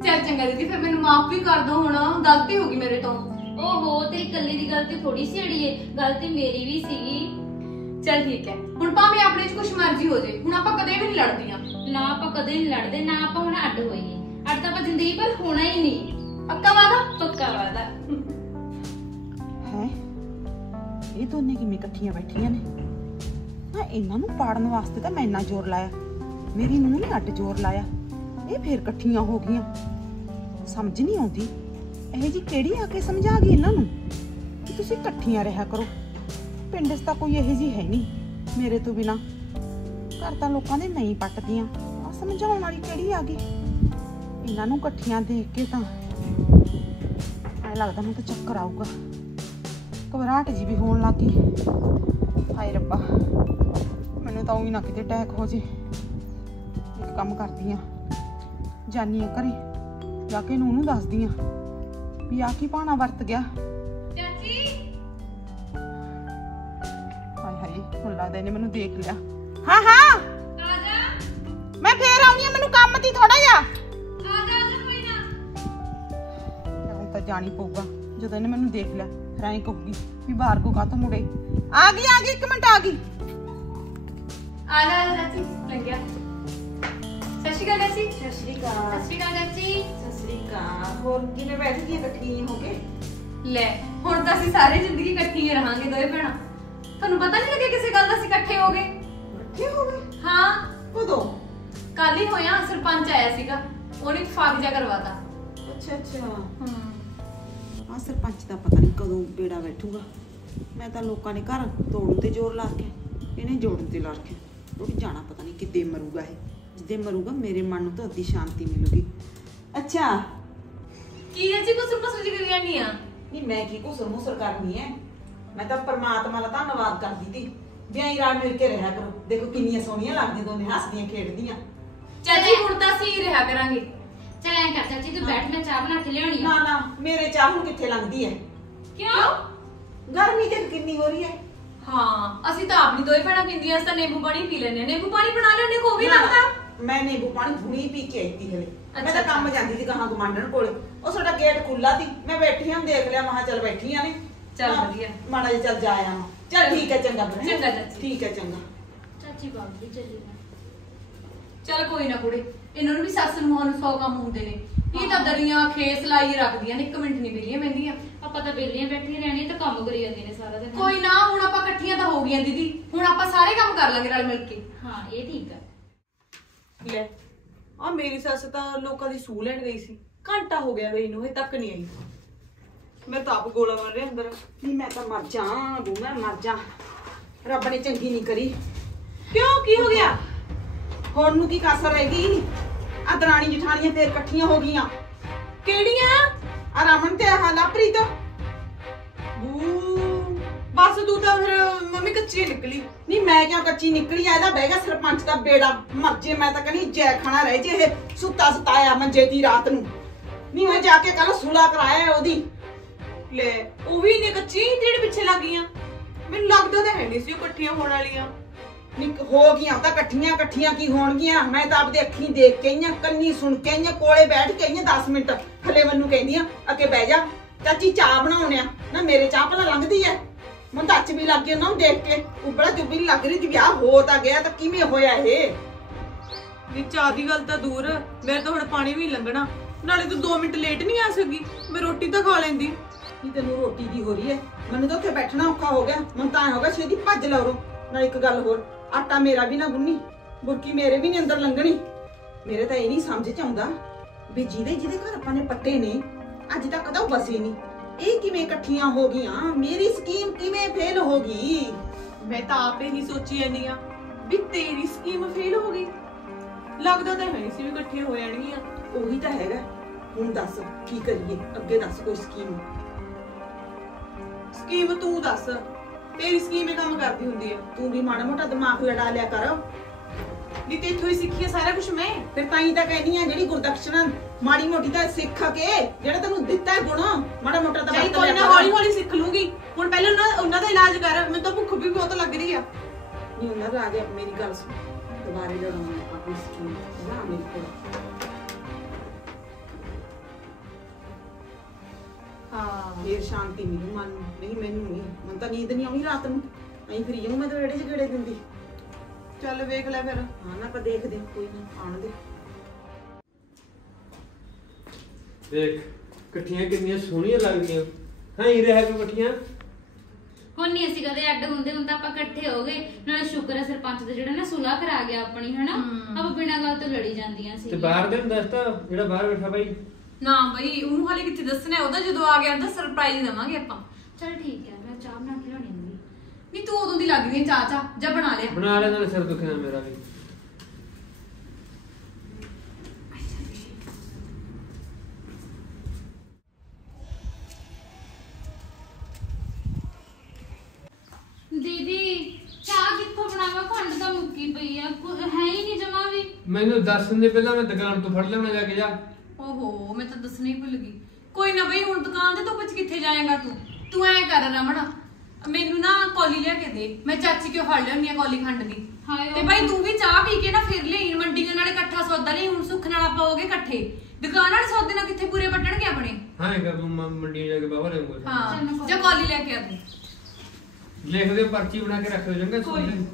चल चंगा दीदी, फिर मैंने माफ भी कर दो, हुण गलती होगी मेरे तो। ओहो, तेरी कल्ली दी गलती थोड़ी सी अड़ीए, गलती मेरी भी सीगी। चल ठीक है, हुण भावें अपने च कुछ मर्जी हो जाए, हुण आपां कदे भी नहीं लड़दियां। ना आपां कदे नहीं लड़दे, ना आपां हुण अड्ड होईए। अड्ड तां आपां जिंदगी भर होना ही नहीं। पक्का वादा? पक्का वादा। है ये दोने किवें इकट्ठियां बैठियां ने? हाँ, इन्हां नूं पाड़न वास्ते तां मैं इन्ना जोर लाया, मेरी नूंह ने अड्ड जोर लाया, ये फिर इकट्ठियां हो गईयां। समझ नहीं आउंदी ਇਹ जी ਕਿਹੜੀ आके समझा गई इन्हां नूं कि तुसीं इकट्ठियां रहा करो। पिंड च तां कोई ਇਹੋ जी है नहीं मेरे तो बिना, घर तां लोकां दे नहीं पटदियां, आ समझाउण वाली किहड़ी आ गई? इन्हां नूं इकट्ठियां देख के तां ऐ लगदा मैं तां चक्कर आऊगा, घबराहट जी भी होण लग गई। हाय रब्बा, मैनूं तां उही ना किते अटैक हो जे। एक काम करदी आ, जानी आ घरे जाके नूं दसदी आ भी आ की भाना वरत गया। चाची हाय हाय, हुण लगदा इहने मैनूं देख लिया। हाँ हाँ आजा मैं फेर आउणी आ, मैनूं काम ती थोड़ा जिहा। आजा कोई ना। ਹੁਣ ਤਾਂ ਜਾਣੀ ਪਊਗਾ, ਜਦੋਂ ਇਹਨੇ ਮੈਨੂੰ ਦੇਖ ਲਿਆ ਫਿਰ ਐਂ ਕਹੂਗੀ ਵੀ ਬਾਹਰ ਕੋ ਕਾਹਤੋਂ ਮੁੜੇ। ਆ ਗਈ 1 ਮਿੰਟ ਆ ਗਈ। आजा चाची, लग गया। सत श्री अकाल चाची। ਸਤਿ ਸ਼੍ਰੀ ਅਕਾਲ। सत श्री अकाल चाची। ਸਤਿ ਸ਼੍ਰੀ ਅਕਾਲ। ਹੋਰ ਕਿਵੇਂ ਬੈਠ ਗਈ ਇਕੱਠੀ ਹੋ ਕੇ? ਲੈ ਹੁਣ ਤਾਂ ਅਸੀਂ ਸਾਰੇ ਜ਼ਿੰਦਗੀ ਇਕੱਠੇ ਹੀ ਰਹਾਂਗੇ ਦੋਵੇਂ ਭੈਣਾਂ। ਤੁਹਾਨੂੰ ਪਤਾ ਨਹੀਂ ਲੱਗਿਆ ਕਿਸੇ ਗੱਲ ਦਾ ਅਸੀਂ ਇਕੱਠੇ ਹੋ ਗਏ? ਇਕੱਠੇ ਹੋ ਗਏ? ਹਾਂ, ਕਦੋਂ? ਕੱਲ ਹੀ ਹੋਇਆ। ਸਰਪੰਚ ਆਇਆ ਸੀਗਾ, ਉਹਨੇ ਇਤਫਾਕ ਜਾ ਕਰਵਾਤਾ। ਅੱਛਾ ਅੱਛਾ। ਹੂੰ, ਆ ਸਰਪੰਚ ਦਾ ਪਤਾ ਨਹੀਂ ਕਦੋਂ ਬੇੜਾ ਬੈਠੂਗਾ। ਮੈਂ ਤਾਂ ਲੋਕਾਂ ਨੇ ਘਰ ਤੋੜਨ ਤੇ ਜ਼ੋਰ ਲਾ ਕੇ, ਇਹਨੇ ਜੋੜਨ ਤੇ ਲਾ ਕੇ ਰੁਕ ਜਾਣਾ। ਪਤਾ ਨਹੀਂ ਕਿੱਦੇ ਮਰੂਗਾ ਇਹ, ਜਿੱਦੇ ਮਰੂਗਾ ਮੇਰੇ ਮਨ ਨੂੰ ਤਾਂ ਅੱਧੀ ਸ਼ਾਂਤੀ ਮਿਲੂਗੀ। ਅੱਛਾ ਕੀ ਚਾਚੀ ਕੁਸਰ ਕੁਸਰ ਜੀ ਕਰੀ ਜਾਨੀ ਆ? ਨਹੀਂ ਮੈਂ ਕੀ ਘੁਸਰ ਮੁਸਰ ਕਰਨੀ ਹੈ, ਮੈਂ ਤਾਂ ਪਰਮਾਤਮਾ ਦਾ ਧੰਨਵਾਦ ਕਰਦੀ ਤੀ ਵੀ ਐਂ ਰਲ ਮਿਲ ਕੇ ਰਿਹਾ ਕਰੋ। ਦੇਖੋ ਕਿੰਨੀਆਂ ਸੋਹਣੀਆਂ ਲੱਗਦੀਆਂ ਦੋਨੇ, ਹੱਸਦੀਆਂ ਖੇਡਦੀਆਂ। ਚਾਚੀ ਹੁਣ ਤਾਂ ਅਸੀਂ ਹੀ ਰਿਹਾ ਕਰਾਂਗੇ। चल ऐ कर चाची, तू बैठ, मैं चाह बना के लियानी ਨਾ ਨਾ, ਮੇਰੇ ਚਾਹ ਹੁਣ ਕਿੱਥੇ ਲੰਘਦੀ ਹੈ? ਕਿਉਂ? ਗਰਮੀ ਤੇ ਕਿੰਨੀ ਹੋ ਰਹੀ ਹੈ। ਹਾਂ, ਅਸੀਂ ਤਾਂ ਆਪਣੀ ਦੋਵੇਂ ਭੈਣਾਂ ਪੀਂਦੀਆਂ, ਅਸੀਂ ਤਾਂ ਨਿੰਬੂ ਪਾਣੀ ਪੀ ਲੈਂਦੇ। ਨਿੰਬੂ ਪਾਣੀ ਬਣਾ ਲੈਣੇ ਕੋ ਵੀ ਲੱਗਦਾ। ਮੈਂ ਨਿੰਬੂ ਪਾਣੀ ਹੁਣੀ ਪੀ ਕੇ ਆਈ ਤੀ ਹਲੇ। ਮੈਂ ਅੱਛਾ, ਤਾਂ ਕੰਮ ਜਾਂਦੀ ਸੀ ਗਾਹਾਂ ਗੁਆਂਢਣ ਕੋਲੇ, ਉਹ ਸਾਡਾ ਗੇਟ ਖੁੱਲਾ ਸੀ, ਮੈਂ ਬੈਠੀ ਹਾਂ ਦੇਖ ਲਿਆ, ਮਹਾ ਚੱਲ ਬੈਠੀਆਂ ਨੇ। ਚੱਲ ਵਧੀਆ। ਮਾੜਾ ਜਿਹਾ ਚੱਲ ਜਾ ਆਇਆ। ਚੱਲ ਠੀਕ ਹੈ, ਚੰਗਾ ਫਿਰ। ਚੰਗਾ ਚਾਚੀ। ਠੀਕ ਹੈ, ਚੰਗਾ। चाची बाग भी चली मैं। ਚੱਲ ਕੋਈ ਨਾ ਕੁੜੇ, ਇਹਨਾਂ ਨੂੰ ਵੀ ਸੱਸ ਨੂੰ 100 ਕੰਮ ਹੁੰਦੇ ਨੇ। ਇਹ ਤਾਂ ਦਰੀਆਂ ਖੇਸ ਲਾਈ ਰੱਖਦੀਆਂ ਨੇ, 1 ਮਿੰਟ ਨਹੀਂ ਵਿਹਲੀਆਂ ਬਹਿੰਦੀਆਂ। ਆਪਾਂ ਤਾਂ ਬੇਲੀਆਂ ਬੈਠੀਆਂ ਰਹਿਣੀਆਂ ਤੇ ਕੰਮ ਕਰੀ ਜਾਂਦੀਆਂ ਨੇ ਸਾਰਾ ਦਿਨ। ਕੋਈ ਨਾ, ਹੁਣ ਆਪਾਂ ਇਕੱਠੀਆਂ ਤਾਂ ਹੋ ਗਈਆਂ ਦੀਦੀ, ਹੁਣ ਆਪਾਂ ਸਾਰੇ ਕੰਮ ਕਰ ਲਾਂਗੇ ਰਲ ਮਿਲ ਕੇ। ਹਾਂ, ਇਹ ਠੀਕ ਹੈ। ਲੈ ਆ ਮੇਰੀ ਸੱਸ ਤਾਂ ਲੋਕਾਂ ਦੀ ਸੂਹ ਲੈਣ ਗਈ ਸੀ, ਘੰਟਾ ਹੋ ਗਿਆ ਗਈ ਨੂੰ, ਹਜੇ ਤੱਕ ਨਹੀਂ ਆਈ। ਮੈਂ ਤਾਂ ਆਪ ਗੋਲਾ ਮਾਰ ਰਿਹਾ ਅੰਦਰ। ਨਹੀਂ ਮੈਂ ਤਾਂ ਮਰ ਜਾ ਬੂ, ਮੈਂ ਮਰ ਜਾ। ਰੱਬ ਨੇ ਚੰਗੀ ਨਹੀਂ ਕਰੀ। ਕਿਉਂ, ਕੀ ਹੋ ਗਿਆ? ਹੁਣ ਨੂੰ ਕੀ ਕਸਰ ਰਹਿ ਗਈ? ਆ ਦਰਾਣੀ ਜਠਾਣੀਆਂ ਫੇਰ ਇਕੱਠੀਆਂ ਹੋ ਗਈਆਂ। ਕਿਹੜੀਆਂ? ਆ ਰਮਨ ਤੇ ਆਹ ਲਾਪ੍ਰੀਤ। ਬੂ ਬਸ ਤੂੰ ਤਾਂ ਫਿਰ ਮੰਮੀ ਕੱਚੀ ਨਿਕਲੀ। ਨਹੀਂ ਮੈਂ ਕਿਉਂ ਕੱਚੀ ਨਿਕਲੀ ਆ? ਇਹਦਾ ਬਹਿ ਗਿਆ ਸਰਪੰਚ ਦਾ ਬੇੜਾ ਮਰ ਜੇ। ਮੈਂ ਤਾਂ ਕਹਿੰਦੀ ਜੈ ਖਾਣਾ ਰਹਿ ਜੇ, ਇਹ ਸੁੱਤਾ ਸਤਾਇਆ ਮੰਜੇ ਦੀ ਰਾਤ ਨੂੰ। ਨਹੀਂ ਮੈਂ ਜਾ ਕੇ ਕੱਲ ਸੁਲਾ ਕਰਾਇਆ ਉਹਦੀ। ਲੈ ਉਹ ਵੀ ਨੇ ਕੱਚੀ ਜਿਹੜੇ ਪਿੱਛੇ ਲੱਗ ਗਈਆਂ। ਮੈਨੂੰ ਲੱਗਦਾ ਤਾਂ ਹੈ ਨਹੀਂ ਸੀ ਉਹ ਇਕੱਠੀਆਂ ਹੋਣ ਵਾਲੀਆਂ। ਨਹੀਂ ਹੋ ਗਈਆਂ ਤਾਂ ਇਕੱਠੀਆਂ। ਇਕੱਠੀਆਂ ਕੀ ਹੋਣਗੀਆਂ? ਮੈਂ ਤਾਂ ਆਪਦੇ ਅੱਖੀਂ ਦੇਖ ਕੇ ਆਈਆਂ, ਕੰਨੀ ਸੁਣ ਕੇ ਆਈਆਂ, ਕੋਲੇ ਬੈਠ ਕੇ ਆਈਆਂ 10 ਮਿੰਟ। ਹਲੇ ਮੈਨੂੰ ਕਹਿੰਦੀਆਂ ਅੱਗੇ ਬਹਿ ਜਾ ਚਾਚੀ ਚਾਹ ਬਣਾਉਣੇ ਆ ਨਾ। ਮੇਰੇ ਚਾਹ ਭਲਾ ਲੰਘਦੀ ਐ? ਮੈਨੂੰ ਤਾਂ ਅੱਚ ਵੀ ਲੱਗ ਗਈ ਉਹਨਾਂ ਨੂੰ ਦੇਖ ਕੇ। ਉਬੜਾ ਚੁੱਭੀ ਲੱਗ ਰਹੀ ਸੀ, ਵਿਆਹ ਹੋ ਤਾਂ ਗਿਆ ਤਾਂ ਕਿਵੇਂ ਹੋਇਆ ਇਹ? ਵੀ ਚਾਹ ਦੀ ਗੱਲ ਤਾਂ ਦੂਰ, ਮੇਰੇ ਤਾਂ ਹੁਣ ਪਾਣੀ ਵੀ ਲੰਘਣਾ। ਨਾਲੇ ਤੂੰ 2 ਮਿੰਟ ਲੇਟ ਨਹੀਂ ਆ ਸਕੀ, ਮੈਂ ਰੋਟੀ ਤਾਂ ਖਾ ਲੈਂਦੀ। ਕੀ ਤੈਨੂੰ ਰੋਟੀ ਦੀ ਹੋ ਰਹੀ ਐ? ਮੈਨੂੰ ਤਾਂ ਉੱਥੇ ਬੈਠਣਾ ਔਖਾ ਹੋ ਗਿਆ। ਮੈਨੂੰ ਤਾਂ ਐ ਹੋ ਗਿਆ ਛੇਤੀ ਭੱਜ ਲਾ ਉਰੋਂ। ਨਾਲ ਇੱਕ ਗੱਲ ਹੋਰ, ਆਟਾ ਮੇਰਾ ਵੀ ਨਾ ਗੁੰਨੀ, ਬੁਰਕੀ ਮੇਰੇ ਵੀ ਨਹੀਂ ਅੰਦਰ ਲੰਘਣੀ। ਮੇਰੇ ਤਾਂ ਇਹ ਨਹੀਂ ਸਮਝ ਚ ਆਉਂਦਾ ਵੀ ਜਿਹਦੇ ਘਰ ਆਪਾਂ ਨੇ ਪੱਟੇ ਨੇ ਅੱਜ ਤੱਕ ਤਾਂ ਉਹ ਵਸੇ ਨਹੀਂ, ਇਹ ਕਿਵੇਂ ਇਕੱਠੀਆਂ ਹੋ ਗਈਆਂ? ਮੇਰੀ ਸਕੀਮ ਕਿਵੇਂ ਫੇਲ ਹੋ ਗਈ? ਮੈਂ ਤਾਂ ਆਪ ਹੀ ਸੋਚੀ ਜਾਂਦੀ ਆ ਵੀ ਤੇਰੀ ਸਕੀਮ ਫੇਲ ਹੋ ਗਈ। ਲੱਗਦਾ ਤਾਂ ਹੈ ਨਹੀਂ ਸੀ ਵੀ ਇਕੱਠੀਆਂ ਹੋ ਜਾਣਗੀਆਂ। ਉਹੀ ਤਾਂ ਹੈਗਾ। ਹੁਣ ਦੱਸ ਕੀ ਕਰੀਏ? ਅੱਗੇ ਦੱਸ ਕੋਈ ਸਕੀਮ। ਸਕੀਮ ਤੂੰ ਦੱਸ, ਤੇਰੀ ਸਕੀਮ ਇਹ ਕੰਮ ਕਰਦੀ ਹੁੰਦੀ ਆ। ਤੂੰ ਵੀ ਮਾੜਾ ਮੋਟਾ ਦਿਮਾਗ ਲੜਾ ਲਿਆ ਕਰ। ਨੀ ਤੇ ਇੱਥੋਂ ਹੀ ਸਿੱਖੀ ਆ ਸਾਰਾ ਕੁਝ ਮੈਂ। ਫਿਰ ਤਾਂ ਹੀ ਤਾਂ ਕਹਿੰਦੀ ਆ ਜਿਹੜੀ ਗੁਰਦਕਸ਼ਨਾ ਮਾੜੀ ਮੋਟੀ ਤਾਂ ਸਿੱਖ ਕੇ, ਜਿਹੜਾ ਤੈਨੂੰ ਦਿੱਤਾ ਹੈ ਗੁਣ, ਮਾੜਾ ਮੋਟਾ ਤਾਂ ਚੱਲ ਕੋਈ ਨਾ, ਹੌਲੀ ਹੌਲੀ ਸਿੱਖ ਲੂੰਗੀ। ਹੁਣ ਪਹਿਲਾਂ ਉਹਨਾਂ ਦਾ ਇਲਾਜ ਕਰ, ਮੈਨੂੰ ਤਾਂ ਭੁੱਖ ਵੀ ਬਹੁਤ ਲੱਗ ਰਹੀ ਆ। ਨਹੀਂ ਉਹਨਾਂ ਦਾ ਆ ਗਿਆ। ਮੇਰੀ ਗੱਲ ਸੁਣ, ਦੁਬਾਰੇ ਲੜਾਉਣਾ ਆਪਾਂ इसकी ना मेरे को ਹਾਂ ਫੇਰ ਸ਼ਾਂਤੀ ਮਿਲੂ ਮਨ ਨੂੰ। ਨਹੀਂ ਮੈਨੂੰ ਨਹੀਂ, ਮਨ ਤਾਂ ਨੀਂਦ ਨਹੀਂ ਆਉਣੀ ਰਾਤ ਨੂੰ, ਐਂ ਫਿਰ ਜਾਊਂ ਮੈਂ ਤਾਂ ਵਿਹੜੇ 'ਚ ਗੇੜੇ ਦਿੰਦੀ। ਚੱਲ ਵੇਖ ਲੈ ਫਿਰ। ਹਾਂ ਨਾ ਆਪਾਂ ਦੇਖਦੇ ਹਾਂ, ਕੋਈ ਨਾ ਆਉਣ ਦੇ। ਦੇਖ ਇਕੱਠੀਆਂ ਕਿੰਨੀਆਂ ਸੋਹਣੀਆਂ ਲੱਗਦੀਆਂ। ਹਾਂ ਹੀ ਰਹਿ ਕੇ ਇਕੱਠੀਆਂ। ਹੁਣ ਨਹੀਂ ਅਸੀਂ ਕਦੇ ਅੱਡ ਹੁੰਦੇ, ਹੁਣ ਤਾਂ ਆਪਾਂ ਇਕੱਠੇ ਹੋ ਗਏ। ਨਾਲੇ ਸ਼ੁਕਰ ਹੈ ਸਰਪੰਚ ਦਾ ਜਿਹੜਾ ਨਾ ਸੁਲਾਹ ਕਰਾ ਗਿਆ ਆਪਣੀ, ਹਨਾ। ਆਪਾਂ ਬਿਨਾਂ ਗੱਲ ਤੋਂ ਲੜੀ ਜਾਂਦੀਆਂ ਸੀ। ਤੇ ਬਾਹਰ ਦੇ ਨੂੰ ਦੱਸਤਾ ਜਿਹੜਾ ਬਾਹਰ ਬੈਠਾ ਬਾਈ। ਨਾ ਬਈ ਉਹਨੂੰ ਹਾਲੇ ਕਿੱਥੇ ਦੱਸਣਾ, ਉਹਦਾ ਜਦੋਂ ਆ ਗਿਆ ਉਹਦਾ ਸਰਪ੍ਰਾਈਜ਼ ਦੇਵਾਂਗੇ ਆਪਾਂ। ਚਲ ਠੀਕ ਹੈ, ਮੈਂ ਚਾਹ ਬਣਾ ਕੇ ਲਿਆਉਣੀ ਹੁੰਦੀ। ਨਹੀਂ ਤੂੰ ਉਦੋਂ ਦੀ ਲੱਗਦੀ ਹੈ ਚਾਚਾ, ਜਾਂ ਬਣਾ ਲਿਆ। ਬਣਾ ਲੈ, ਨਾਲ ਸਿਰ ਦੁਖਣਾ ਮੇਰਾ ਵੀ। ਦੀਦੀ ਚਾਹ ਕਿੱਥੋਂ ਬਣਾਵਾਂ? ਖੰਡ ਤਾਂ ਮੁੱਕੀ ਪਈ ਆ, ਹੈ ਹੀ ਨਹੀਂ ਜਮਾ ਵੀ। ਮੈਨੂੰ ਦੱਸ ਦਿੰਦੇ ਪਹਿਲਾਂ, ਮੈਂ ਦੁਕਾਨ ਤੋਂ ਫੜ ਲਿਆਉਣਾ ਜਾ ਕੇ। ਜਾ ਓਹੋ ਮੈਂ ਤਾਂ ਦੱਸਣਾ ਹੀ ਭੁੱਲ ਗਈ। ਕੋਈ ਨਾ ਬਈ, ਹੁਣ ਦੁਕਾਨ ਤੇ ਧੁੱਪ 'ਚ ਕਿੱਥੇ ਜਾਏਗਾ ਤੂੰ ਐ ਕਰ ਰਮਣ, ਮੈਨੂੰ ਨਾ ਕੌਲੀ ਲਿਆ ਕੇ ਦੇ, ਮੈਂ ਚਾਚੀ ਕਿਉਂ ਫੜ ਲਿਆਉਣੀ ਆ ਕੌਲੀ ਖੰਡ ਦੀ। ਹਾਏ ਤੇ ਬਾਈ ਤੂੰ ਵੀ ਚਾਹ ਪੀ ਕੇ ਨਾ ਫਿਰ ਲਈ ਮੰਡੀਆਂ ਨਾਲੇ ਇਕੱਠਾ ਸੌਦਾ ਲਈ। ਹੁਣ ਸੁੱਖ ਨਾਲ ਆਪਾਂ ਹੋਗੇ ਇਕੱਠੇ, ਦੁਕਾਨ ਵਾਲੇ ਸੌਦੇ ਨਾਲ ਕਿੱਥੇ ਪੂਰੇ ਵੱਟਣਗੇ ਆਪਣੇ। ਹਾਂ ਇਹ ਕਰ ਦੂੰ, ਮੰਡੀ ਜਾ ਕੇ ਬਾਬਾ ਲੈਂਗਾ। ਹਾਂ ਜਾਂ ਕੌਲੀ ਲੈ ਕੇ ਆ ਤੂੰ। ਲਿਖ ਦੇ, ਪਰਚੀ ਬਣਾ ਕੇ ਰੱਖ ਦਿਓ ਚੰਗਾ। ਕੋਈ ਨੀ।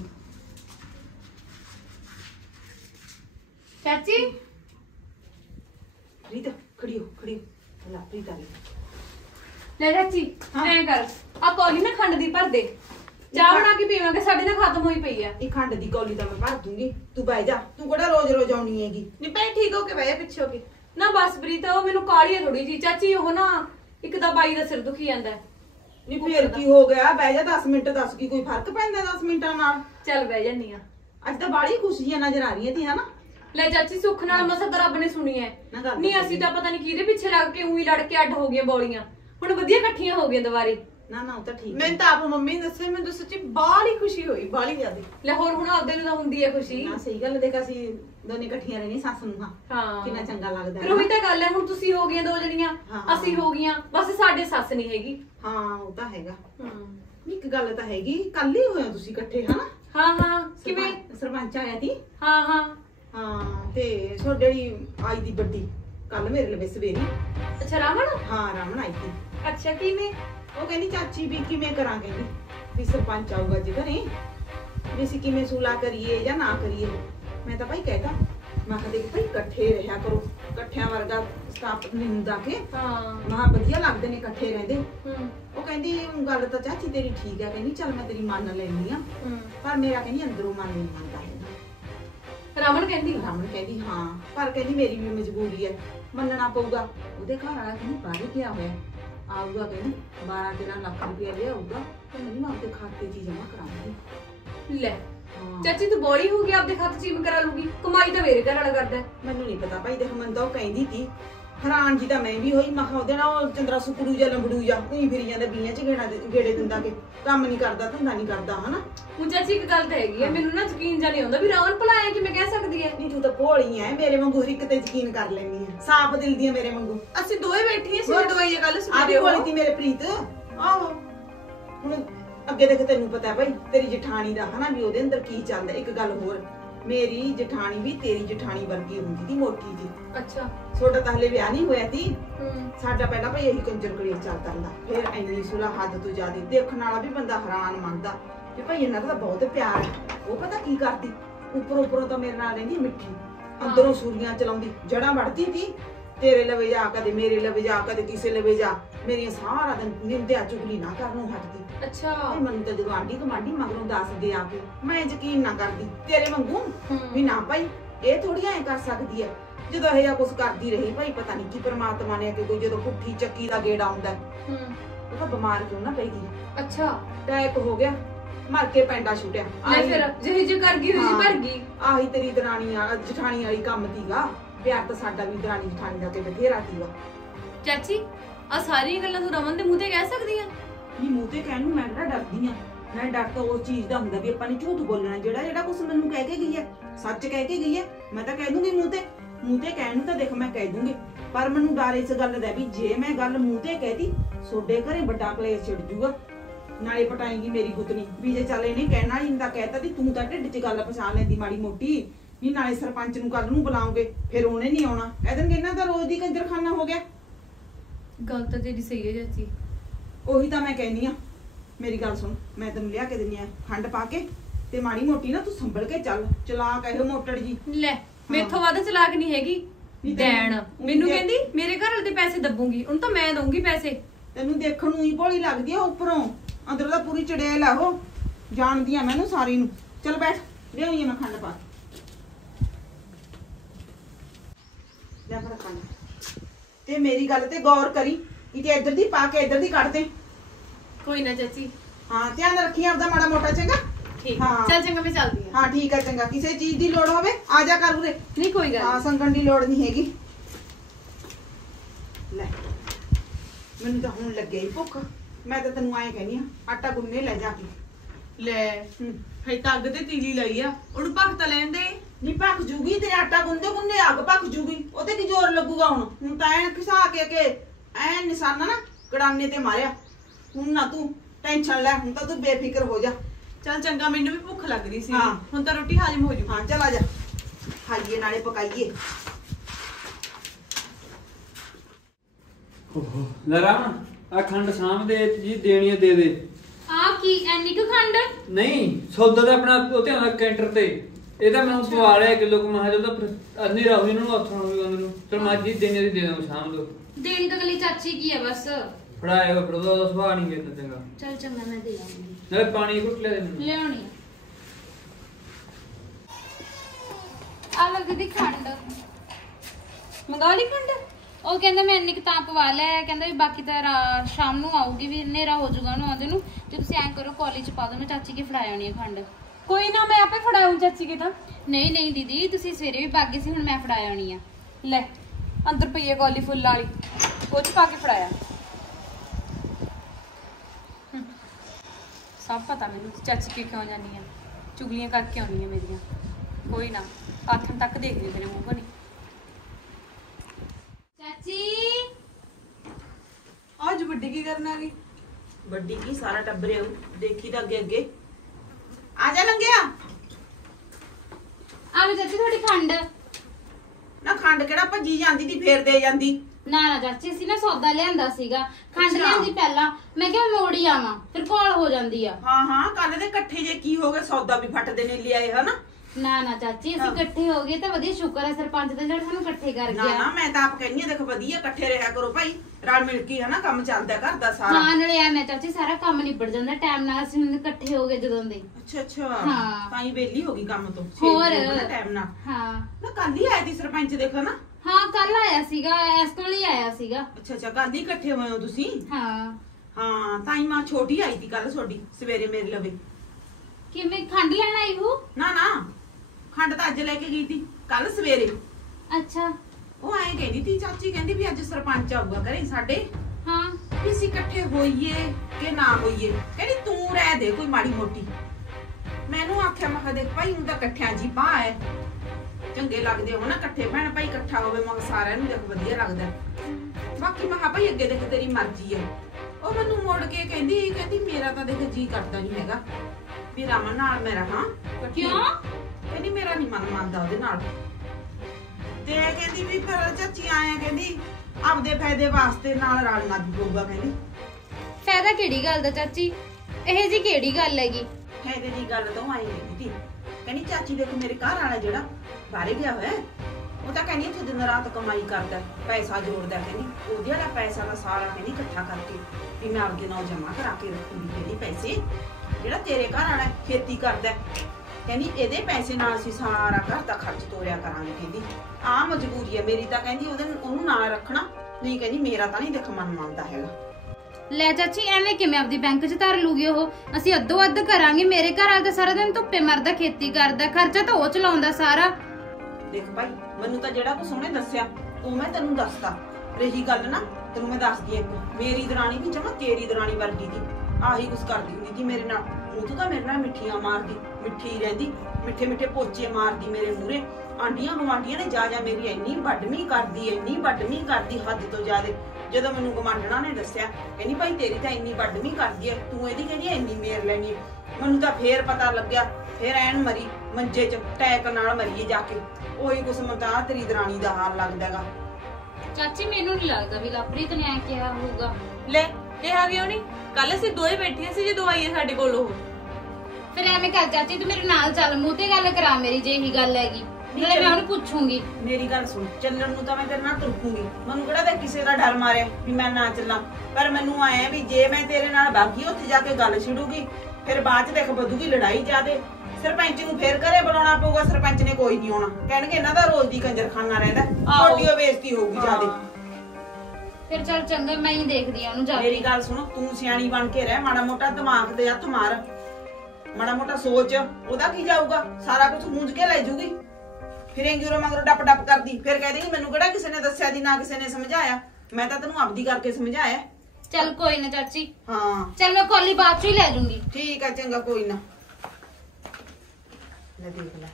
ਚਾਚੀ ਰੀਤਾ ਖੜੀ ਹੋ, ਖੜੀ ਹੋ। ਲਾ ਰੀਤਾ ਵੀ ਲੈ ਚਾਚੀ ਐ ਕਰ, ਆ ਕੌਲੀ ਨਾ ਖੰਡ ਦੀ ਭਰ ਦੇ, ਚਾਹ ਬਣਾ ਕੇ ਪੀਵਾਂਗੇ, ਸਾਡੇ ਨਾਲ ਖਤਮ ਹੋਈ ਪਈ ਆ। ਇਹ ਖੰਡ ਦੀ ਕੌਲੀ ਤਾਂ ਮੈਂ ਭਰ ਦੂੰਗੀ, ਤੂੰ ਬਹਿ ਜਾ। ਤੂੰ ਕਿਹੜਾ ਰੋਜ਼ ਰੋਜ਼ ਆਉਣੀ ਹੈਗੀ? ਨਹੀਂ ਭੈਣ ਠੀਕ ਹੋ ਕੇ ਬਹਿ ਜਾ ਪਿੱਛੇ ਹੋ ਕੇ। ਨਾ ਬਸ ਪ੍ਰੀਤ, ਉਹ ਮੈਨੂੰ ਕਾਹਲੀ ਆ ਥੋੜੀ ਜੀ ਚਾਚੀ। ਉਹ ਨਾ ਇੱਕ ਤਾਂ ਬਾਈ ਦਾ ਸਿਰ ਦੁਖੀ ਜਾਂਦਾ। ਨਹੀਂ ਫੇਰ ਕੀ ਹੋ ਗਿਆ? ਬਹਿ ਜਾ 10 ਮਿੰਟ, ਦੱਸ ਕੀ ਕੋਈ ਫਰਕ ਪੈਂਦਾ 10 ਮਿੰਟਾਂ ਨਾਲ? ਚੱਲ ਬਹਿ ਜਾਨੀ ਆ। ਅੱਜ ਤਾਂ ਬਾੜੀ ਖੁਸ਼ੀਆਂ ਨਜ਼ਰ ਆ ਰਹੀਆਂ ਤੀ ਹਨਾ। ਲੈ ਚਾਚੀ ਸੁੱਖ ਨਾਲ ਮਸਾ ਤਾਂ ਰੱਬ ਨੇ ਸੁਣੀ ਐ। ਨਾ ਗੱਲ ਨਹੀਂ ਤਾਂ ਅਸੀਂ ਤਾਂ ਪਤਾ ਨਹੀਂ ਕਿਹਦੇ ਪਿੱਛੇ ਲੱਗ ਕੇ ਉਹੀ ਲੜ ਕੇ ਅੱਡ ਹੋ ਗਈਆਂ ਬੋਲੀਆਂ, ਹੁਣ ਵਧੀਆ ਇਕੱਠੀਆਂ ਹੋ ਗਈਆਂ ਦੁਬਾਰੇ। ਨਾ ਨਾ ਉਹ ਤਾਂ ਠੀਕ ਮੈਨੂੰ ਤਾਂ ਆਪ ਮੰਮੀ ਨੇ ਦੱਸਿਆ, ਮੈਨੂੰ ਤਾਂ ਸੱਚੀ ਬਾਹਲੀ ਖੁਸ਼ੀ ਹੋਈ, ਬਾਹਲੀ ਜ਼ਿਆਦੀ। ਲੈ ਹੋਰ ਹੁਣ ਆਪਦੇ ਨੂੰ ਤਾਂ ਹੁੰਦੀ ਐ ਖੁਸ਼ੀ। ਨਾ ਸਹੀ ਗੱਲ ਦੇਖ, ਅਸੀਂ ਦੋਨੇ ਇਕੱਠੀਆਂ ਰਹਿਣੀ ਸੱਸ ਨੂੰ। ਹਾਂ ਕਿੰਨਾ ਚੰਗਾ ਲੱਗਦਾ ਫਿਰ ਉਹੀ ਤਾਂ ਗੱਲ ਐ, ਹੁਣ ਤੁਸੀਂ ਹੋ ਗਈਆਂ ਦੋ ਜਣੀਆਂ, ਹਾਂ। ਅਸੀਂ ਹੋ ਗਈਆਂ, ਬਸ ਸਾਡੇ ਸੱਸ ਨਹੀਂ ਹੈਗੀ। ਹਾਂ ਉਹ ਤਾਂ ਹੈਗਾ। ਹਾਂ ਇੱਕ ਗੱਲ ਤਾਂ ਹੈਗੀ, ਕੱਲ ਹੀ ਹੋਇਆ ਤੁਸੀਂ ਇਕੱਠੇ ਹਨਾ। ਹਾਂ ਕਿਵੇਂ? ਸਰਪੰਚ ਆਇਆ ਸੀ। ਹਾਂ ਹਾਂ ਤੇ ਤੁਹਾਡੀ ਜਿਹੜੀ ਆਈ ਦੀ ਵੱਡੀ ਕੱਲ ਮੇਰੇ ਲਵੇ ਸਵੇਰੀ। ਅੱਛਾ ਰਾਵਣ। ਹਾਂ ਰਾਮਣ ਆਈ ਸੀ। ਅੱਛਾ ਕਿਵੇਂ? ਉਹ ਕਹਿੰਦੀ ਚਾਚੀ ਵੀ ਕਿਵੇਂ ਕਰਾਂ, ਕਹਿੰਦੀ ਵੀ ਸਰਪੰਚ ਆਊਗਾ ਜੇ ਘਰੇ, ਵੀ ਅਸੀਂ ਕਿਵੇਂ ਸੁਲਾ ਕਰੀਏ ਜਾਂ ਨਾ ਕਰੀਏ। ਮੈਂ ਤਾਂ ਭਾਈ ਕਹਿਤਾ, ਮੈਂ ਕਿਹਾ ਦੇਖ ਭਾਈ ਇਕੱਠੇ ਰਹਿਆ ਕਰੋ, ਇਕੱਠਿਆਂ ਵਰਗਾ ਸਟਾਫ ਨਹੀਂ ਹੁੰਦਾ ਕਿ। ਹਾਂ ਮਹਾ ਵਧੀਆ ਲੱਗਦੇ ਨੇ ਇਕੱਠੇ ਰਹਿੰਦੇ। ਉਹ ਕਹਿੰਦੀ ਗੱਲ ਤਾਂ ਚਾਚੀ ਤੇਰੀ ਠੀਕ ਹੈ, ਕਹਿੰਦੀ ਚੱਲ ਮੈਂ ਤੇਰੀ ਮੰਨ ਲੈਂਦੀ ਆ, ਪਰ ਮੇਰਾ ਕਹਿੰਦੀ ਅੰਦਰੋਂ ਮਨ ਨਹੀਂ ਮੰਨਦਾ ਹੈਗਾ। ਰਾਵਣ ਕਹਿੰਦੀ ਰਾਮਣ ਕਹਿੰਦੀ ਹਾਂ, ਪਰ ਕਹਿੰਦੀ ਮੇਰੀ ਵੀ ਮਜਬੂਰੀ ਹੈ, ਮੰਨਣਾ ਪਊਗਾ। ਉਹਦੇ ਘਰ ਵਾਲਾ ਕਹਿੰਦੀ ਬਾਹਰ ਗਿਆ ਹੋਇਆ, ਆਊਗਾ ਕਹਿੰਦੀ 12-13 ਲੱਖ ਰੁਪਇਆ ਲਿਆਊਗਾ, ਕਹਿੰਦੀ ਮੈਂ ਆਪਦੇ ਖਾਤੇ 'ਚ ਜਮਾ ਕਰਾਉਂਗੀ। ਲੈ ਚਾਚੀ ਤੂੰ ਬੋਲੀ ਹੋ ਗਈ, ਆਪਦੇ ਖਾਤੇ 'ਚ ਹੀ ਕਰਾ ਲੂਗੀ, ਕਮਾਈ ਤਾਂ ਮੇਰੇ ਘਰ ਵਾਲਾ ਕਰਦਾ। ਮੈਨੂੰ ਨਹੀਂ ਪਤਾ ਭਾਈ, ਦੇਖ ਮੈਨੂੰ ਤਾਂ ਉਹ ਕਹਿੰਦੀ ਸੀ, ਹੈਰਾਨ ਜੀ ਤਾਂ ਮੈਂ ਵੀ ਹੋਈ। ਮੈਂ ਕਿਹਾ ਉਹਦੇ ਨਾਲ ਉਹ ਚੰਦਰਾ ਸੁਕੜੂ ਜਾਂ ਲੰਬੜੂ ਜਾਂ ਉਹੀ ਫਿਰੀ ਜਾਂਦਾ ਬੀਆਂ 'ਚ ਗੇੜੇ ਦਿੰਦਾ ਕਿ ਕੰਮ ਨਹੀਂ ਕਰਦਾ, ਧੰਦਾ ਨਹੀਂ ਕਰਦਾ ਹਨਾ। ਹੁਣ ਚਾਚੀ ਇੱਕ ਗੱਲ ਤਾਂ ਹੈਗੀ ਹੈ, ਮੈਨੂੰ ਨਾ ਯਕੀਨ ਜਾਂ ਨਹੀਂ ਆਉਂਦਾ ਵੀ ਰਾਵਣ ਭਲਾ ਹੈ ਕਿਵੇਂ ਕਹਿ ਸਕਦੀ ਹੈ। ਨਹੀਂ ਤੂੰ ਤਾਂ ਭੋਲੀ ਐ, ਮੇਰੇ ਵਾਂਗੂ ਹਰ ਇੱਕ ਤੇ ਯਕੀਨ ਕਰ ਲੈਂਦੀ ਐ, ਸਾਫ਼ ਦਿਲ ਦੀ ਐ ਮੇਰੇ ਵਾਂਗੂ। ਅਸੀਂ ਦੋਵੇਂ ਬੈਠੀਆਂ ਸੀ, ਦੋਵੇਂ ਇਹ ਗੱਲ ਆਦੀ ਸੁਣਦੇ ਭੋਲੀ ਤੀ ਮੇਰੇ ਪ੍ਰੀਤ। ਆਹੋ ਹੁਣ ਅੱਗੇ ਦੇਖ, ਤੈਨੂੰ ਪਤਾ ਭਾਈ ਤੇਰੀ ਜਠਾਣੀ ਦਾ ਹਨਾ ਵੀ ਉਹਦੇ ਅੰਦਰ ਕੀ ਚੱਲਦਾ। ਇੱਕ ਗੱਲ ਹੋਰ, ਮੇਰੀ ਜਠਾਣੀ ਵੀ ਤੇਰੀ ਜਠਾਣੀ ਵਰਗੀ ਹੁੰਦੀ ਸੀ, ਮੋਟੀ ਜੀ। ਅੱਛਾ ਤੁਹਾਡਾ ਤਾਂ ਹਲੇ ਵਿਆਹ ਨਹੀਂ ਹੋਇਆ ਸੀ, ਸਾਡਾ ਪਹਿਲਾਂ ਭਾਈ ਇਹੀ ਕੰਜਰ ਕਲੇਸ਼ ਚੱਲਦਾ ਹੁੰਦਾ। ਫਿਰ ਇੰਨੀ ਸੁਲਾ ਹੱਦ ਤੋਂ ਜ਼ਿਆਦਾ, ਦੇਖਣ ਵਾਲਾ ਵੀ ਬੰਦਾ ਹੈਰਾਨ ਮੰਨਦਾ ਕਿ ਭਾਈ ਇਹਨਾਂ ਦਾ ਤਾਂ ਬਹੁਤ ਪਿਆਰ ਹੈ। ਉਹ ਪਤਾ ਕੀ ਕਰਦੀ, ਉੱਪਰੋਂ ਤਾਂ ਮੇਰੇ ਨਾਲ ਰਹਿੰਦੀ ਮਿੱਠੀ, ਅੰਦਰੋਂ ਸੂਰੀਆਂ ਚਲਾਉਂਦੀ, ਜੜਾਂ ਵੜਦੀ ਸੀ। ਤੇਰੇ ਲਵੇ ਜਾ, ਕਦੇ ਮੇਰੇ ਲਵੇ ਜਾ, ਕਦੇ ਕਿਸੇ ਲਵੇ ਜਾ, ਮੇਰੀਆਂ ਸਾਰਾ ਦਿਨ ਨਿੰਦਿਆ ਚੁਗਲੀ ਨਾ ਕਰਨੋਂ ਹਟਦੀ। ਅੱਛਾ ਮੈਨੂੰ ਤਾਂ ਜਦੋਂ ਆਂਢੀ ਕਮਾਂਢੀ ਮਗਰੋਂ ਦੱਸਦੇ ਆ ਕੇ, ਮੈਂ ਯਕੀਨ ਨਾ ਕਰਦੀ ਤੇਰੇ ਵਾਂਗੂ ਵੀ ਨਾ ਭਾਈ ਇਹ ਥੋੜੀ ਐ ਕਰ ਸਕਦੀ ਐ। ਜਦੋਂ ਇਹ ਜਿਹਾ ਕੁਛ ਕਰਦੀ ਰਹੀ ਭਾਈ, ਪਤਾ ਨਹੀਂ ਕੀ ਪਰਮਾਤਮਾ ਨੇ ਕਿ ਕੋਈ ਜਦੋਂ ਪੁੱਠੀ ਚੱਕੀ ਦਾ ਗੇੜਾ ਆਉਂਦਾ ਉਹ ਤਾਂ ਬਿਮਾਰ ਕਿਉਂ ਨਾ ਪੈ ਗਈ। ਅੱਛਾ ਅਟੈਕ ਹੋ ਗਿਆ, ਮਰ ਕੇ ਪੈਂਡਾ ਛੁੱਟਿਆ। ਲੈ ਫਿਰ ਜਿਹੇ ਜੇ ਕਰ ਗਈ ਹੋਈ ਸੀ ਭਰ ਗਈ। ਆਹੀ ਤੇਰੀ ਦਰਾਣੀ ਆ ਜਠਾਣੀ ਵਾਲੀ ਕੰਮ ਤੀਗਾ, ਪਿਆਰ ਤਾਂ ਸਾਡਾ ਵੀ ਦਰਾਣੀ ਜਠਾਣੀ ਦਾ ਤੇ ਬਥੇਰਾ ਤੀਗਾ। ਚਾਚੀ ਆ ਸਾਰੀਆਂ ਗੱਲਾਂ ਤੂੰ ਰਮਨ ਦੇ ਮੂੰਹ ਤੇ ਕਹਿ ਸਕਦੀ ਆ? ਨਹੀਂ ਮੂੰਹ ਤੇ ਕਹਿਣ ਨੂੰ ਮੈਂ ਕਿਹੜਾ ਡਰਦੀ ਆ, ਮੈਂ ਡਰ ਤਾਂ ਉਸ ਚੀਜ਼ ਦਾ ਹੁੰਦਾ ਵੀ ਆਪਾਂ ਨੇ ਝੂਠ ਬੋਲਣਾ। ਜਿਹੜਾ ਕੁਛ ਮੈਨੂੰ ਕਹਿ ਕੇ ਗਈ ਹੈ, ਸੱਚ ਕਹਿ ਕੇ ਗਈ ਹੈ, ਮੈਂ ਤਾਂ ਕਹਿ ਦੂੰਗੀ ਮੂੰਹ ਤੇ ਕਹਿਣ ਨੂੰ ਤਾਂ ਦੇਖ ਮੈਂ ਕਹਿ ਦੂੰਗੀ। ਪਰ ਮੈਨੂੰ ਡਰ ਇਸ ਗੱਲ ਦਾ ਵੀ ਜੇ ਮੈਂ ਗੱਲ ਮੂੰਹ ਤੇ ਕਹਿਤੀ, ਤੁਹਾਡੇ ਘਰੇ ਵੱਡਾ ਕਲੇਸ਼ ਛਿੜ ਜੂਗਾ। ਨਾਲੇ ਪਟਾਏਗੀ ਮੇਰੀ ਗੁੱਤਨੀ ਵੀ ਜੇ ਚੱਲ ਇਹਨੇ ਕਹਿਣਾ ਹੀ ਹੁੰਦਾ ਕਹਿਤਾ ਵੀ ਤੂੰ ਤਾਂ ਢਿੱਡ 'ਚ ਗੱਲ ਪਛਾਣ ਲੈਂਦੀ ਮਾੜੀ ਮੋਟੀ ਵੀ ਨਾਲੇ ਸਰਪੰਚ ਨੂੰ ਕੱਲ ਨੂੰ ਬੁਲਾਉਂਗੇ, ਫਿਰ ਉਹਨੇ ਨਹੀਂ ਆਉਣਾ, ਕਹਿ ਦੇਣਗੇ ਇਹਨਾਂ ਦਾ ਰੋਜ਼ ਦੀ ਕੰਜਰਖਾਨਾ ਹੋ ਗਿਆ। ਗੱਲ ਤਾਂ ਤੇਰੀ ਸਹੀ ਹੈ ਚਾਚੀ। ਉਹੀ ਤਾਂ ਮੈਂ ਕਹਿੰਦੀ ਆ, ਮੇਰੀ ਗੱਲ ਸੁਣ, ਮੈਂ ਤੈਨੂੰ ਲਿਆ ਕੇ ਦਿੰਨੀ ਆ ਖੰਡ ਪਾ ਕੇ, ਤੇ ਮਾੜੀ ਮੋਟੀ ਨਾ ਤੂੰ ਸੰਭਲ ਕੇ ਚੱਲ, ਚਲਾਕ ਇਹੋ ਮੋਟੜ ਜੀ। ਲੈ ਮੇਥੋਂ ਵੱਧ ਚਲਾਕ ਨਹੀਂ ਹੈਗੀ। ਨਹੀਂ ਦੇਣ ਮੈਨੂੰ ਦੇ- ਕਹਿੰਦੀ ਮੇਰੇ ਘਰ ਵਾਲੇ ਦੇ ਪੈਸੇ ਦੱਬੂਗੀ, ਉਹਨੂੰ ਤਾਂ ਮੈਂ ਦਊਂਗੀ ਪੈਸੇ। ਤੈਨੂੰ ਦੇਖਣ ਨੂੰ ਹੀ ਭੋਲੀ ਲੱਗਦੀ ਆ, ਉੱਪਰੋਂ ਅੰਦਰੋਂ ਤਾਂ ਪੂਰੀ ਚੜੇਲ ਆ ਉਹ, ਜਾਣਦੀ ਆ ਮੈਨੂੰ ਸਾਰੀ ਨੂੰ। ਚੱਲ ਬੈਠ, ਲਿਆਉਣੀ ਆ ਮੈਂ ਖੰਡ ਪਾ ਕੇ। ਲੈ ਫੜ ਖੰਡ, ਤੇ ਮੇਰੀ ਗੱਲ ਤੇ ਗੌਰ ਕਰੀ, ਇਹ ਇੱਧਰ ਦੀ ਪਾ ਕੇ ਇੱਧਰ ਦੀ ਕੱਢ ਦੇ। ਕੋਈ ਨਾ ਚਾਚੀ। ਹਾਂ ਧਿਆਨ ਰੱਖੀ ਆਪਦਾ ਮਾੜਾ ਮੋਟਾ, ਚੰਗਾ? ਠੀਕ ਹਾਂ। ਚੱਲ ਚੰਗਾ ਮੈਂ ਚੱਲਦੀ ਹਾਂ। ਹਾਂ ਠੀਕ ਹੈ ਚੰਗਾ, ਕਿਸੇ ਚੀਜ਼ ਦੀ ਲੋੜ ਹੋਵੇ ਆ ਜਾ ਕਰ ਉਰੇ। ਨਹੀਂ ਕੋਈ ਗੱਲ ਹਾਂ ਨੀ। ਸੰਗਣ ਦੀ ਲੋੜ ਨਹੀਂ ਹੈਗੀ। ਲੈ ਮੈਨੂੰ ਤਾਂ ਹੁਣ ਲੱਗੇ ਹੀ ਭੁੱਖ, ਮੈਂ ਤਾਂ ਤੈਨੂੰ ਐਂ ਕਹਿੰਦੀ ਆ ਆਟਾ ਗੁੰਨੇ ਲੈ ਜਾ ਕੇ। ਲੈ ਹਜੇ ਤਾਂ ਅੱਗ ਤੇ ਤੀਲੀ ਲਈ ਆ, ਉਹਨੂੰ ਭੱਖ ਤਾਂ ਲੈਣ ਦੇ। ਨਹੀਂ ਭੱਖ ਜੂਗੀ, ਤੇਰੇ ਆਟਾ ਗੁੰਦੇ ਗੁੰਨੇ ਅੱਗ ਭੱਖ ਜੂਗੀ, ਉਹਤੇ ਕੀ ਜ਼ੋਰ ਲੱਗੂਗਾ ਹੁਣ ਤਾਂ ਐਨ ਘਿਸਾ ਕੇ ਐ ਨਿਸ਼ਾਨਾ ਨਾ ਕੜਾਨੇ ਤੇ ਮਾਰਿਆ। ਹੁਣ ਨਾ ਤੂੰ ਟੈਨਸ਼ਨ ਲੈ, ਹੁਣ ਤਾਂ ਤੂੰ ਬੇਫਿਕਰ ਹੋ ਜਾ। ਚੱਲ ਚੰਗਾ, ਮੈਨੂੰ ਵੀ ਭੁੱਖ ਲੱਗ ਰਹੀ ਸੀ, ਹਾਂ। ਹੁਣ ਤਾਂ ਰੋਟੀ ਹਾਜ਼ਮ ਹੋ ਜੂ। ਹਾਂ ਚੱਲ ਆ ਜਾ, ਖਾਈਏ ਨਾਲੇ ਪਕਾਈਏ। ਓਹੋ ਲੈ ਰਾਮ, ਆ ਖੰਡ ਸਾਹਮਣੇ ਜੀ ਦੇਣੀ ਆ ਦੇ ਦੇ। ਆ ਕੀ ਐਨੀ ਕੁ ਖੰਡ? ਨਹੀਂ ਸੌਦਾ ਤਾਂ ਆਪਣਾ ਉੱਤੇ ਆਉਂਦਾ ਕੈਂਟਰ ਤੇ, ਇਹ ਤਾਂ ਮੈਨੂੰ ਪਵਾ ਲਿਆ ਕਿਲੋ ਕੁ ਮਹਾ ਜਦੋਂ ਅੰਨੇ ਰਹੂ ਇਹਨਾਂ ਨੂੰ ਆਥਣ ਹੋਊਗਾ ਮੈਨੂੰ। ਚਲ ਮੈਂ ਜੀ ਦੇਣੀ ਦੀ ਦੇ ਦਾਂ ਸ਼ਾਮ ਨੂੰ। ਦੇਣੀ ਤਾਂ ਗਲੀ ਚਾਚੀ ਕੀ ਹੈ ਬਸ। ਫੜਾਇਆ ਫਿਰ ਉਹਦਾ ਸੁਭਾਅ ਨਹੀਂ ਕਿੰਨਾ ਚੰਗਾ। ਚੱਲ ਚੰਗਾ ਮੈਂ ਦੇ ਆਉਂਗੀ। ਨਾਲੇ ਪਾਣੀ ਘੁੱਟ ਲਿਆ ਦੇ ਮੈਨੂੰ। ਲਿਆਉਣੀ ਆ ਲੱਗਦੀ ਖੰਡ। ਮੰਗਾ ਲਈ ਖੰਡ। ਉਹ ਕਹਿੰਦਾ ਮੈਂ ਇੰਨੀ ਕੁ ਤਾਂ ਪਵਾ ਲਿਆ, ਕਹਿੰਦਾ ਵੀ ਬਾਕੀ ਤਾਂ ਸ਼ਾਮ ਨੂੰ ਆਊਗੀ, ਵੀ ਹਨੇਰਾ ਹੋ ਜਾਊਗਾ ਉਹਨੂੰ ਆਉਂਦੇ ਨੂੰ, ਜੇ ਤੁਸੀਂ ਐਂ ਕਰੋ ਕਾਲਜ ਚ ਪਾ ਦੋ, ਮੈਂ ਚਾਚੀ ਕੇ ਫੜਾ ਆਉਣੀ ਹੈ ਖੰਡ। ਕੋਈ ਨਾ ਮੈਂ ਆਪੇ ਫੜਾਉਂ ਚਾਚੀ ਕੇ ਤਾਂ। ਨਹੀਂ ਨਹੀਂ ਦੀਦੀ, ਤੁਸੀਂ ਸਵੇਰੇ ਵੀ ਬਾਗੀ ਸੀ, ਹੁਣ ਮੈਂ ਫੜਾ ਆਉਣੀ ਆ। ਲੈ ਅੰਦਰ ਪਈ ਹੈ ਕੌਲੀ ਫੁੱਲ ਵਾਲੀ, ਉਹ ਚ ਪਾ ਕੇ ਫੜਾਇਆ। ਸਭ ਪਤਾ ਮੈਨੂੰ ਚਾਚੀ ਕੇ ਕਿਉਂ ਜਾਨੀ ਆ, ਚੁਗਲੀਆਂ ਕਰਕੇ ਆਉਂਦੀਆਂ ਮੇਰੀਆਂ। ਕੋਈ ਨਾ ਆਥਣ ਤੱਕ ਦੇਖਦੀ ਤੇਰੇ ਮੂੰਹ ਬਣੀ। ਚਾਚੀ ਅੱਜ ਵੱਡੀ ਕੀ ਕਰਨ ਆ ਗਈ? ਵੱਡੀ ਕੀ ਸਾਰਾ ਟੱਬਰੇ ਆਊ, ਦੇਖੀ ਤਾਂ ਅੱਗੇ ਅੱਗੇ ਆ ਜਾ ਲੰਘਿਆ। ਆ ਲੋ ਚਾਚੀ ਤੁਹਾਡੀ ਖੰਡ। ਨਾ ਖੰਡ ਕਿਹੜਾ ਭੱਜੀ ਜਾਂਦੀ ਦੀ ਫੇਰ ਦੇ ਜਾਂਦੀ। ਨਾ ਨਾ ਚਾਚੀ, ਅਸੀਂ ਨਾ ਸੌਦਾ ਲਿਆਂਦਾ ਸੀਗਾ, ਖੰਡ ਅੱਛਾ। ਲਿਆਂਦੀ ਪਹਿਲਾਂ, ਮੈਂ ਕਿਹਾ ਮੋੜ ਹੀ ਆਵਾਂ, ਫਿਰ ਕੋਲ ਹੋ ਜਾਂਦੀ ਆ। ਹਾਂ ਹਾਂ ਕੱਲ ਦੇ ਇਕੱਠੇ ਜੇ ਕੀ ਹੋ ਗਏ, ਸੌਦਾ ਵੀ ਫੱਟਦੇ ਨੇ ਲਿਆਏ ਹਨਾ। ਨਾ ਨਾ ਚਾਚੀ, ਅਸੀਂ ਇਕੱਠੇ ਹੋ ਗਏ ਤਾਂ ਵਧੀਆ, ਸ਼ੁਕਰ ਹੈ ਸਰਪੰਚ ਦਾ ਜਿਹੜਾ ਸਾਨੂੰ ਇਕੱਠੇ ਕਰ ਨਾ ਗਿਆ। ਨਾ ਮੈਂ ਤਾਂ ਆਪ ਕਹਿੰਦੀ ਆ, ਦੇਖ ਵਧੀਆ ਇਕੱਠੇ ਰਿਹਾ ਕਰੋ ਭਾਈ, ਰਲ ਮਿਲ ਕੇ ਹਨਾ ਕੰਮ ਚੱਲਦਾ ਘਰ ਦਾ ਸਾਰਾ। ਹਾਂ ਨਾਲੇ ਐ ਮੈਂ ਚਾਚੀ ਸਾਰਾ ਕੰਮ ਨਿਬੜ ਜਾਂਦਾ ਟਾਈਮ ਨਾਲ, ਅਸੀਂ ਹੁਣ ਇਕੱਠੇ ਹੋ ਗਏ ਜਦੋਂ ਦੇ। ਅੱਛਾ ਅੱਛਾ ਹਾਂ। ਤਾਂ ਹੀ ਵਿਹਲੀ ਹੋ ਗਈ ਕੰਮ ਤੋਂ ਹੋਰ। ਟਾਈਮ ਨਾਲ। ਹਾਂ ਨਾ ਕੱਲ ਹੀ ਆਇਆ ਸੀ ਸਰਪੰਚ ਦੇਖੋ ਨਾ। ਹਾਂ ਕੱਲ ਆਇਆ ਸੀਗਾ, ਇਸ ਕੋਲ ਹੀ ਆਇਆ ਸੀਗਾ। ਅੱਛਾ ਅੱਛਾ ਕੱਲ ਹੀ ਇਕੱਠੇ ਹੋਏ ਹੋ ਤੁਸੀਂ। ਹਾਂ ਹਾਂ ਤਾਂ ਹੀ ਮਾਂ ਛੋਟੀ ਆਈ ਸੀ ਕੱਲ ਤੁਹਾਡੀ ਸਵੇਰੇ ਮੇਰੇ ਲਵੇ। ਕਿਵੇਂ ਖੰਡ ਲੈਣ ਆਈ ਹੂੰ? ਨਾ ਨਾ ਖੰਡ ਤਾਂ ਅੱਜ ਲੈ ਕੇ ਗਈ ਸੀ ਕੱਲ ਸਵੇਰੇ। ਅੱਛਾ। ਉਹ ਐਂ ਕਹਿੰਦੀ ਤੀ ਚਾਚੀ, ਕਹਿੰਦੀ ਵੀ ਅੱਜ ਸਰਪੰਚ ਆਊਗਾ ਘਰੇ ਸਾਡੇ, ਹਾਂ ਵੀ ਅਸੀਂ ਇਕੱਠੇ ਹੋਈਏ ਕਿ ਨਾ ਹੋਈਏ। ਕਹਿੰਦੀ ਤੂੰ ਰਹਿ ਦੇ ਕੋਈ ਮਾੜੀ ਮੋਟੀ। ਮੈਨੂੰ ਆਖਿਆ ਮੈਂ ਕਿਹਾ ਦੇਖ ਭਾਈ ਹੁਣ ਤਾਂ ਇਕੱਠਿਆਂ ਜੀ ਪਾ ਹੈ, ਚੰਗੇ ਲੱਗਦੇ ਹੋ ਨਾ ਇਕੱਠੇ ਭੈਣ ਭਾਈ ਇਕੱਠਾ ਹੋਵੇ, ਮੈਂ ਸਾਰਿਆਂ ਨੂੰ ਦੇਖ ਵਧੀਆ ਲੱਗਦਾ। ਬਾਕੀ ਮੈਂ ਕਿਹਾ ਭਾਈ ਅੱਗੇ ਦੇਖ ਤੇਰੀ ਮਰਜ਼ੀ ਹੈ। ਉਹ ਮੈਨੂੰ ਮੁੜ ਕੇ ਕਹਿੰਦੀ ਮੇਰਾ ਤਾਂ ਦੇਖ ਜੀ ਕਰਦਾ ਨਹੀਂ ਹੈਗਾ ਵੀ ਰਮਨ ਨਾਲ ਮੈਂ ਰਹਾਂ। ਕਿਉਂ? ਕਹਿੰਦੀ ਮੇਰਾ ਨਹੀਂ ਮਨ ਮੰਨਦਾ ਉਹਦੇ ਨਾਲ। ਤੇ ਕਹਿੰਦੀ ਵੀ ਫਿਰ ਚਾਚੀ ਆਇਆ, ਕਹਿੰਦੀ ਆਪਦੇ ਫਾਇਦੇ ਵਾਸਤੇ ਨਾਲ ਰਲਣਾ ਵੀ ਪਊਗਾ। ਕਹਿੰਦੀ ਫਾਇਦਾ ਕਿਹੜੀ ਗੱਲ ਦਾ ਚਾਚੀ, ਇਹ ਜੀ ਕਿਹੜੀ ਗੱਲ ਹੈਗੀ? ਫਾਇਦੇ ਦੀ ਗੱਲ ਤਾਂ ਆਈ ਨਹੀਂ। ਕਹਿੰਦੀ ਚਾਚੀ ਦੇਖੋ ਮੇਰੇ ਘਰ ਵਾਲਾ ਜਿਹੜਾ ਬਾਹਰੇ ਗਿਆ ਹੋਇਆ, ਉਹ ਤਾਂ ਕਹਿੰਦੀ ਉੱਥੇ ਦਿਨ ਰਾਤ ਕਮਾਈ ਕਰਦਾ, ਪੈਸਾ ਜੋੜਦਾ। ਕਹਿੰਦੀ ਉਹਦੇ ਵਾਲਾ ਪੈਸਾ ਦਾ ਸਾਰਾ ਕਹਿੰਦੀ ਇਕੱਠਾ ਕਰਕੇ ਵੀ ਮੈਂ ਆਪਦੇ ਨਾਲ ਜਮਾ ਕਰਾ ਕੇ ਰੱਖੂਗੀ। ਕਹਿੰਦੀ ਪੈਸੇ ਜਿਹੜਾ ਤੇਰੇ ਘਰ ਵਾਲਾ ਖੇਤੀ ਕਰਦਾ, ਕਹਿੰਦੀ ਇਹਦੇ ਪੈਸੇ ਨਾਲ ਅਸੀਂ ਸਾਰਾ ਘਰ ਦਾ ਖਰਚ ਤੋਰਿਆ ਕਰਾਂਗੇ। ਕਹਿੰਦੀ ਆਹ ਮਜਬੂਰੀ ਹੈ ਮੇਰੀ ਤਾਂ, ਕਹਿੰਦੀ ਉਹਨੂੰ ਨਾਲ ਰੱਖਣਾ, ਨਹੀਂ ਕਹਿੰਦੀ ਮੇਰਾ ਤਾਂ ਨਹੀਂ ਦੇਖ ਮਨ ਮੰਨਦਾ ਹੈਗਾ। ਲੈ ਚਾਚੀ ਐਵੇਂ ਕਿਵੇਂ ਆਪਦੀ ਬੈਂਕ 'ਚ ਧਰ ਲੂਗੀ ਉਹ? ਅਸੀਂ ਅੱਧੋ ਅੱਧ ਕਰਾਂਗੇ, ਮੇਰੇ ਘਰ ਵਾਲਾ ਤਾਂ ਸਾਰਾ ਦਿਨ ਧੁੱਪੇ ਮਰਦਾ, ਖੇਤੀ ਕਰਦਾ, ਖਰਚਾ ਤਾਂ ਉਹ ਚਲਾਉਂਦਾ ਸਾਰਾ। ਦੇਖ ਭਾਈ ਮੈਨੂੰ ਤਾਂ ਜਿਹੜਾ ਕੁਛ ਉਹਨੇ ਦੱਸਿਆ ਉਹ ਮੈਂ ਤੈਨੂੰ ਦੱਸਦਾ। ਰਹੀ ਗੱਲ ਨਾ ਤੈਨੂੰ ਮੈਂ ਦੱਸਦੀ ਇੱਕ, ਮੇਰੀ ਦਰਾਣੀ ਵੀ ਜਮਾ ਤੇਰੀ ਦਰਾਣੀ ਵਰਗੀ ਦੀ, ਆਹੀ ਕੁਛ ਕਰਦੀ ਹੁੰਦੀ ਸੀ ਮੇਰੇ ਨਾਲ। ਉਹ ਤਾਂ ਮੇਰੇ ਨਾਲ ਮਿੱਠੀਆਂ ਮਾਰਦੀ, ਮਿੱਠੀ ਰਹਿੰਦੀ, ਮਿੱਠੇ ਮਿੱਠੇ ਪੋਚੇ ਮਾਰਦੀ ਮੇਰੇ ਮੂਹਰੇ। ਆਂਡੀਆਂ ਗਵਾਂਡੀਆਂ ਨੇ ਜਾ ਮੇਰੀ ਇੰਨੀ ਵੱਡਮੀ ਕਰਦੀ, ਇੰਨੀ ਵੱਡਮੀ ਕਰਦੀ ਹੱਦ ਤੋਂ ਜ਼ਿਆਦਾ। ਜਦੋਂ ਮੈਨੂੰ ਗਵਾਂਢਣਾ ਨੇ ਦੱਸਿਆ, ਕਹਿੰਦੀ ਭਾਈ ਤੇਰੀ ਤਾਂ ਇੰਨੀ ਵੱਡਮੀ ਕਰਦੀ ਐ, ਤੂੰ ਇਹਦੀ ਕਹਿੰਦੀ ਇੰਨੀ ਮੇਰ ਲੈਣੀ ਐ। ਮੈਨੂੰ ਤਾਂ ਫੇਰ ਪਤਾ ਲੱਗਿਆ, ਫੇਰ ਐਨ ਮਰੀ। ਮੰਜੇ 'ਚ ਟੈਕ ਨਾਲ ਮਰੀਏ ਜਾ ਕੇ। ਉਹੀ ਕੁਛ ਮਤਾ ਤੇਰੀ ਦਰਾਣੀ ਦਾ ਹਾਲ ਲੱਗਦਾਗਾ। ਚਾਚੀ ਮੈਨੂੰ ਨਹੀਂ ਲੱਗਦਾ ਵੀ ਲਵਪ੍ਰੀਤ ਨੇ ਐ ਕਿਹਾ ਹੋਊਗਾ। ਲੈ ਕਿਹਾ ਕਿਉਂ ਨਹੀਂ? ਕੱਲ ਅਸੀਂ ਦੋਏ ਬੈਠੀਆਂ ਸੀ ਜਦੋਂ ਆਈ ਹੈ ਸਾਡੇ ਕੋਲ ਉਹ। ਫਿਰ ਐਵੇਂ ਕਰ ਚਾਚੀ ਤੂੰ ਮੇਰੇ ਨਾਲ ਚੱਲ, ਮੂੰਹ ਤੇ ਗੱਲ ਕਰਾ ਮੇਰੀ ਜੇ ਇਹੀ ਗੱਲ ਹੈਗੀ, ਨਾਲੇ ਮੈਂ ਉਹਨੂੰ ਪੁੱਛੂੰਗੀ। ਮੇਰੀ ਗੱਲ ਸੁਣ, ਚੱਲਣ ਨੂੰ ਤਾਂ ਮੈਂ ਤੇਰੇ ਨਾਲ ਤੁਰਕੂਗੀ, ਮੈਨੂੰ ਕਿਹੜਾ ਤੇ ਕਿਸੇ ਦਾ ਡਰ ਮਾਰਿਆ ਵੀ ਮੈਂ ਨਾ ਚੱਲਾਂ। ਪਰ ਮੈਨੂੰ ਆਇਆ ਵੀ ਜੇ ਮੈਂ ਤੇਰੇ ਨਾਲ ਬਾਗੀ ਉੱਥੇ ਜਾ ਕੇ ਗੱਲ ਛਿੜੂਗੀ ਫਿਰ ਬਾਅਦ 'ਚ ਦੇਖ ਵਧੂਗੀ ਲੜਾਈ ਜ਼ਿਆਦੇ। ਸਰਪੰਚ ਨੂੰ ਫੇਰ ਘਰੇ ਬੁਲਾਉਣਾ ਪਊਗਾ, ਸਰਪੰਚ ਨੇ ਕੋਈ ਨਹੀਂ ਆਉਣਾ, ਕਹਿਣਗੇ ਇਹਨਾਂ ਦਾ ਰੋਜ਼ ਦੀ ਕੰਜਰਖਾਨਾ ਰਹਿੰਦਾ, ਤੁਹਾਡੀ ਉਹ ਬੇਇੱਜ਼ਤੀ ਹੋਊਗੀ ਜ਼ਿਆਦੇ। ਫਿਰ ਚੱਲ ਚੰਗਾ, ਮੈਂ ਹੀ ਦੇਖਦੀ ਆ ਉਹਨੂੰ ਜਾ ਕੇ। ਮੇਰੀ ਗੱਲ ਸੁਣ, ਤੂੰ ਸਿਆਣੀ ਬਣ ਕੇ ਰਹਿ, ਮਾੜਾ ਮੋਟਾ ਦਿਮਾਗ ਤੇ ਹੱਥ ਮਾਰ, ਮਾੜਾ ਮੋਟਾ ਸੋਚ। ਉਹਦਾ ਕੀ ਜਾਊਗਾ, ਸਾਰਾ ਕੁਝ ਗੂੰਜ ਕੇ ਲੈ ਜੂਗੀ। ਫਿਰ ਇੰਗੂਰੋ ਮਗਰੋਂ ਡੱਪ ਡੱਪ ਕਰਦੀ, ਫਿਰ ਕਹਿ ਦੇਗੀ ਮੈਨੂੰ ਕਿਹੜਾ ਕਿਸੇ ਨੇ ਦੱਸਿਆ ਦੀ, ਨਾ ਕਿਸੇ ਨੇ ਸਮਝਾਇਆ, ਮੈਂ ਤਾਂ ਤੈਨੂੰ ਆਪਦੀ ਕਰਕੇ ਸਮਝਾਇਆ। ਚੱਲ ਕੋਈ ਨਾ ਚਾਚੀ, ਹਾਂ ਚੱਲ ਮੈਂ ਕੋਲੀ ਬਾਅਦ ਚ ਹੀ ਲੈ ਜੂੰਗੀ। ਠੀਕ ਆ, ਚੰਗਾ, ਕੋਈ ਨਾ। ਲੈ ਦੇਖ ਲੈ,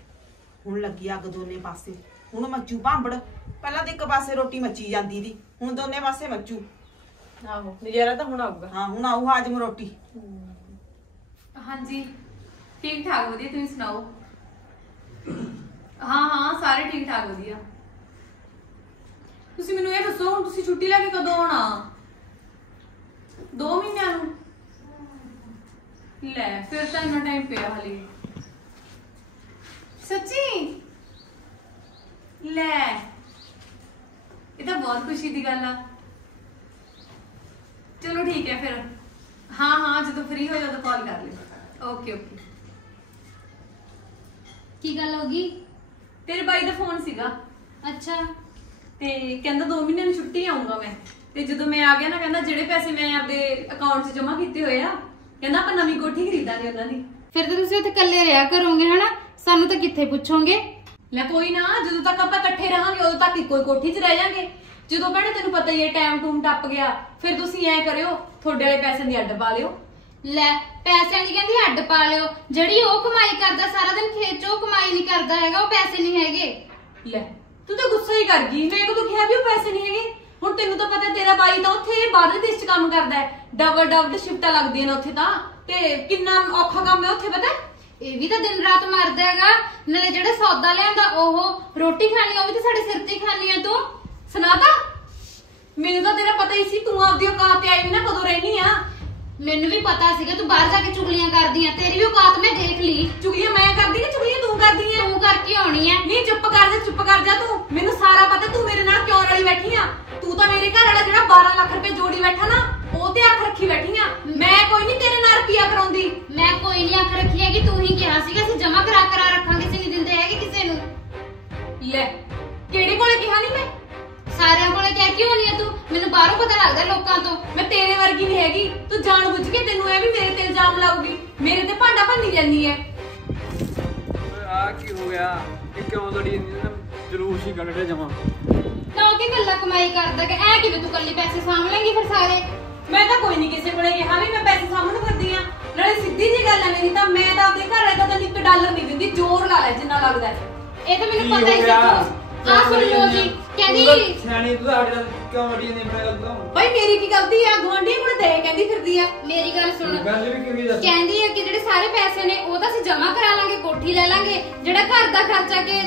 ਹੁਣ ਲੱਗੀ ਅੱਗ ਦੋਨੇ ਪਾਸੇ, ਹੁਣ ਮੱਚੂ ਭਾਂਬੜ। ਪਹਿਲਾਂ ਤਾਂ ਇੱਕ ਪਾਸੇ ਰੋਟੀ ਮੱਚੀ ਜਾਂਦੀ ਦੀ, ਹੁਣ ਦੋਨੇ ਪਾਸੇ ਮੱਚੂ। ਆਹੋ ਨਜ਼ਾਰਾ ਤਾਂ ਹੁਣ ਆਊਗਾ। ਹਾਂ ਹੁਣ ਆਊ ਹਾਜ਼ਮ ਰੋਟੀ। ਹਾਂਜੀ ਠੀਕ ਠਾਕ ਵਧੀਆ, ਤੁਸੀਂ ਸੁਣਾਓ? ਹਾਂ ਸਾਰੇ ਠੀਕ ਠਾਕ ਵਧੀਆ। ਤੁਸੀਂ ਮੈਨੂੰ ਇਹ ਦੱਸੋ ਹੁਣ ਤੁਸੀਂ ਛੁੱਟੀ ਲੈ ਕੇ ਕਦੋਂ ਆਉਣਾ? 2 ਮਹੀਨਿਆਂ ਨੂੰ? ਲੈ ਫਿਰ ਤਾਂ ਇੰਨਾ ਟਾਈਮ ਪਿਆ ਹਾਲੇ। ਸੱਚੀ? ਲੈ ਇਹ ਤਾਂ ਬਹੁਤ ਖੁਸ਼ੀ ਦੀ ਗੱਲ ਆ। ਚਲੋ ਠੀਕ ਹੈ ਫਿਰ, ਹਾਂ ਜਦੋਂ ਫ੍ਰੀ ਹੋ ਜਾਓ ਤਾਂ ਕਾਲ ਕਰ ਲਿਓ। ਓਕੇ। ਕੀ ਗੱਲ ਹੋ ਗਈ? ਤੇਰੇ ਬਾਈ ਦਾ ਫੋਨ ਸੀਗਾ ਅੱਛਾ, ਤੇ ਕਹਿੰਦਾ 2 ਮਹੀਨਿਆਂ ਨੂੰ ਛੁੱਟੀ ਆਉਂਗਾ ਮੈਂ। ਤੇ ਜਦੋਂ ਮੈਂ ਆ ਗਿਆ ਨਾ, ਕਹਿੰਦਾ ਜਿਹੜੇ ਪੈਸੇ ਮੈਂ ਆਪਦੇ ਅਕਾਊਂਟ 'ਚ ਜਮ੍ਹਾਂ ਕੀਤੇ ਹੋਏ ਆ, ਕਹਿੰਦਾ ਆਪਾਂ ਨਵੀਂ ਕੋਠੀ ਖਰੀਦਾਂਗੇ ਉਹਨਾਂ ਦੀ। ਫਿਰ ਤਾਂ ਤੁਸੀਂ ਉੱਥੇ ਇਕੱਲੇ ਰਿਹਾ ਕਰੋਗੇ ਹਨਾ, ਸਾਨੂੰ ਤਾਂ ਕਿੱਥੇ ਪੁੱਛੋਗੇ? ਲੈ ਕੋਈ ਨਾ, ਜਦੋਂ ਤੱਕ ਆਪਾਂ ਇਕੱਠੇ ਰਹਾਂਗੇ ਉਦੋਂ ਤੱਕ ਇੱਕੋ ਹੀ ਕੋਠੀ 'ਚ ਰਹਿ ਜਾਾਂਗੇ। ਜਦੋਂ ਭੈਣੇ ਤੈਨੂੰ ਪਤਾ ਹੀ ਹੈ ਟਾਈਮ ਟੂਮ ਟੱਪ ਗਿਆ, ਫਿਰ ਤੁਸੀਂ ਐ ਕਰਿਓ, ਤੁਹਾਡੇ ਵਾਲੇ ਪੈਸੇ ਦੀ ਅੱਡ ਪਾ ਲਿਓ। ਲੈ ਪੈਸਿਆਂ ਦੀ ਕਹਿੰਦੀ ਅੱਡ ਪਾ ਲਿਓ, ਜਿਹੜੀ ਉਹ ਕਮਾਈ ਕਰਦਾ ਸਾਰਾ ਦਿਨ ਖੇਤ 'ਚ, ਉਹ ਕਮਾਈ ਨਹੀਂ ਕਰਦਾ ਹੈਗਾ, ਉਹ ਪੈਸੇ ਨਹੀਂ ਹੈਗੇ। ਲੈ ਤੂੰ ਤਾਂ ਗੁੱਸਾ ਹੀ ਕਰ ਗਈ, ਮੈਂ ਕਦੋਂ ਕਿਹਾ ਵੀ ਉਹ ਪੈਸੇ ਨਹੀਂ ਹੈਗੇ? ਹੁਣ ਤੈਨੂੰ ਤਾਂ ਪਤਾ ਤੇਰਾ ਬਾਈ ਤਾਂ ਉੱਥੇ ਬਾਹਰਲੇ ਦੇਸ਼ 'ਚ ਕੰਮ ਕਰਦਾ ਹੈ, ਡਬਲ ਸ਼ਿਫਟਾਂ ਲੱਗਦੀਆਂ ਨੇ ਉੱਥੇ ਤਾਂ, ਤੇ ਕਿੰਨਾ ਔਖਾ ਕੰਮ ਹੈ ਉੱਥੇ ਪਤਾ। ਇਹ ਵੀ ਤਾਂ ਦਿਨ ਰਾਤ ਮਰਦਾ ਹੈਗਾ, ਨਾਲੇ ਜਿਹੜਾ ਸੌਦਾ ਲਿਆਂਦਾ ਉਹ ਰੋਟੀ ਖਾਣੀ ਉਹ ਵੀ ਤਾਂ ਸਾਡੇ ਸਿਰ ਤੇ ਖਾਣੀ ਆ। ਤੂੰ ਸੁਣਾਤਾ? ਮੈਨੂੰ ਤਾਂ ਤੇਰਾ ਪਤਾ ਹੀ ਸੀ, ਤੂੰ ਆਪਦੀ ਔਕਾਤ ਤੇ ਆਈ ਵੀ ਨਾ ਕਦੋਂ ਰਹਿਣੀ ਆ। ਮੈਨੂੰ ਵੀ ਪਤਾ ਸੀਗਾ ਤੂੰ ਬਾਹਰ ਜਾ ਕੇ ਚੁਗਲੀਆਂ ਕਰਦੀ ਆ, ਤੇਰੀ ਵੀ ਔਕਾਤ ਮੈਂ ਦੇਖ ਲਈ। ਚੁਗਲੀਆਂ ਮੈਂ ਕਰਦੀ ਕਿ ਚੁਗਲੀਆਂ ਤੂੰ ਕਰਦੀ ਆ? ਤੂੰ ਕਰਕੇ ਆਉਣੀ ਆ। ਨਹੀਂ ਚੁੱਪ ਕਰ ਜਾ ਤੂੰ, ਮੈਨੂੰ ਸਾਰਾ ਪਤਾ ਤੂੰ ਮੇਰੇ ਨਾਲ ਕਿਉਂ ਰਲੀ ਬੈਠੀ ਆ। ਤੂੰ ਤਾਂ ਮੇਰੇ ਘਰ ਵਾਲਾ ਜਿਹੜਾ 12 ਲੱਖ ਰੁਪਏ ਜੋੜੀ ਬੈਠਾ ਨਾ, ਉਹ ਤੇ ਅੱਖ ਰੱਖੀ ਬੈਠੀ ਆ। ਮੈਂ ਕੋਈ ਨਹੀਂ ਤੇਰੇ ਨਾਲ ਰੁਪਿਆ ਕਰਾਉਂਦੀ। ਮੈਂ ਕੋਈ ਨਹੀਂ ਅੱਖ ਰੱਖੀ ਹੈਗੀ, ਤੂੰ ਹੀ ਕਿਹਾ ਸੀਗਾ ਅਸੀਂ ਜਮਾ ਕਰਾ ਰੱਖਾਂਗੇ, ਅਸੀਂ ਨਹੀਂ ਦਿੰਦੇ ਹੈਗੇ ਕਿਸੇ ਨੂੰ। ਲੈ ਕਿਹੜੇ ਕੋਲੇ ਕਿਹਾ ਨਹੀਂ ਮੈਂ? ਸਾਰਿਆਂ ਕੋਲੇ ਕਹਿ ਕਿਉਂ ਨਹੀਂ ਆ ਤੂੰ? ਮੈਨੂੰ ਬਾਹਰੋਂ ਪਤਾ ਲੱਗਦਾ ਲੋਕਾਂ ਤੋਂ। ਮੈਂ ਤੇਰੇ ਵਰਗੀ ਨਹੀਂ ਹੈਗੀ, ਤੂੰ ਜਾਣ ਬੁੱਝ ਕੇ ਤੈਨੂੰ ਐ ਵੀ ਮੇਰੇ ਤੇ ਇਲਜ਼ਾਮ ਲਾਉਗੀ, ਮੇਰੇ ਤੇ ਭਾਂਡਾ ਭੰਨੀ ਜਾਂਦੀ ਐ। ਆ ਕੀ ਹੋ ਗਿਆ? ਇਹ ਕਿਉਂ ਲੜੀ ਜਾਂਦੀ ਨਾ? ਜਲੂਸ ਹੀ ਕੱਢ ਰਿਹਾ ਜਮਾ। ਤਾਂ ਕਿ ਗੱਲਾਂ ਕਮਾਈ ਕਰਦਾ ਕਿ ਐ ਕਿਵੇਂ ਤੂੰ ਕੱਲੀ ਪੈਸੇ ਸਾਂਭ ਲੇਂਗੀ ਫਿਰ ਸਾਰੇ? ਮੈਂ ਤਾਂ ਕੋਈ ਨਹੀਂ ਕਿਸੇ ਕੋਲੇ ਕਿਹਾ ਵੀ ਮੈਂ ਪੈਸੇ ਸਾਹਮਣੇ ਕਰਦੀ ਆ। ਨਾਲੇ ਸਿੱਧੀ ਜੀ ਗੱਲ ਹੈ ਮੇਰੀ ਤਾਂ, ਮੈਂ ਤਾਂ ਆਪਣੇ ਘਰ ਵਾਲੇ ਦਾ $1 ਨਹੀਂ ਦਿੰਦੀ, ਜ਼ੋਰ ਲਾ ਲੈ ਜਿੰਨਾ ਲੱਗਦਾ। ਇਹ ਤਾਂ ਮੈਨੂੰ ਪਤਾ ਹੀ ਸੀ। ਆ ਸੁਣ ਲਓ ਜੀ, ਕਹਿੰਦੀ ਸਿਆਣੀ ਤੂੰ ਸਾਡੇ ਨਾਲ ਕਿਉਂ ਲੜੀ ਜਾਂਦੀ ਆਪਣੇ ਗੱਲ ਤੋਂ? ਬਈ ਮੇਰੀ ਕੀ ਗਲਤੀ ਆ? ਗਵਾਂਢੀਆਂ ਕੋਲ ਦੇ ਕਹਿੰਦੀ ਫਿਰਦੀ ਆ। ਮੇਰੀ ਗੱਲ ਸੁਣ, ਗੱਲ ਵੀ ਕਿਵੇਂ ਦੱਸ? ਕਹਿੰਦੀ ਹੈ ਕਿ ਜਿਹੜੇ ਸਾਰੇ ਪੈਸੇ ਨੇ ਉਹ ਤਾਂ ਅਸੀਂ ਜਮਾ ਕਰਾ ਲਾਂਗੇ, ਕੋਠੀ ਲੈ ਲਾਂਗੇ, ਜਿਹੜਾ ਘਰ ਦਾ ਖਰਚਾ ਕੇ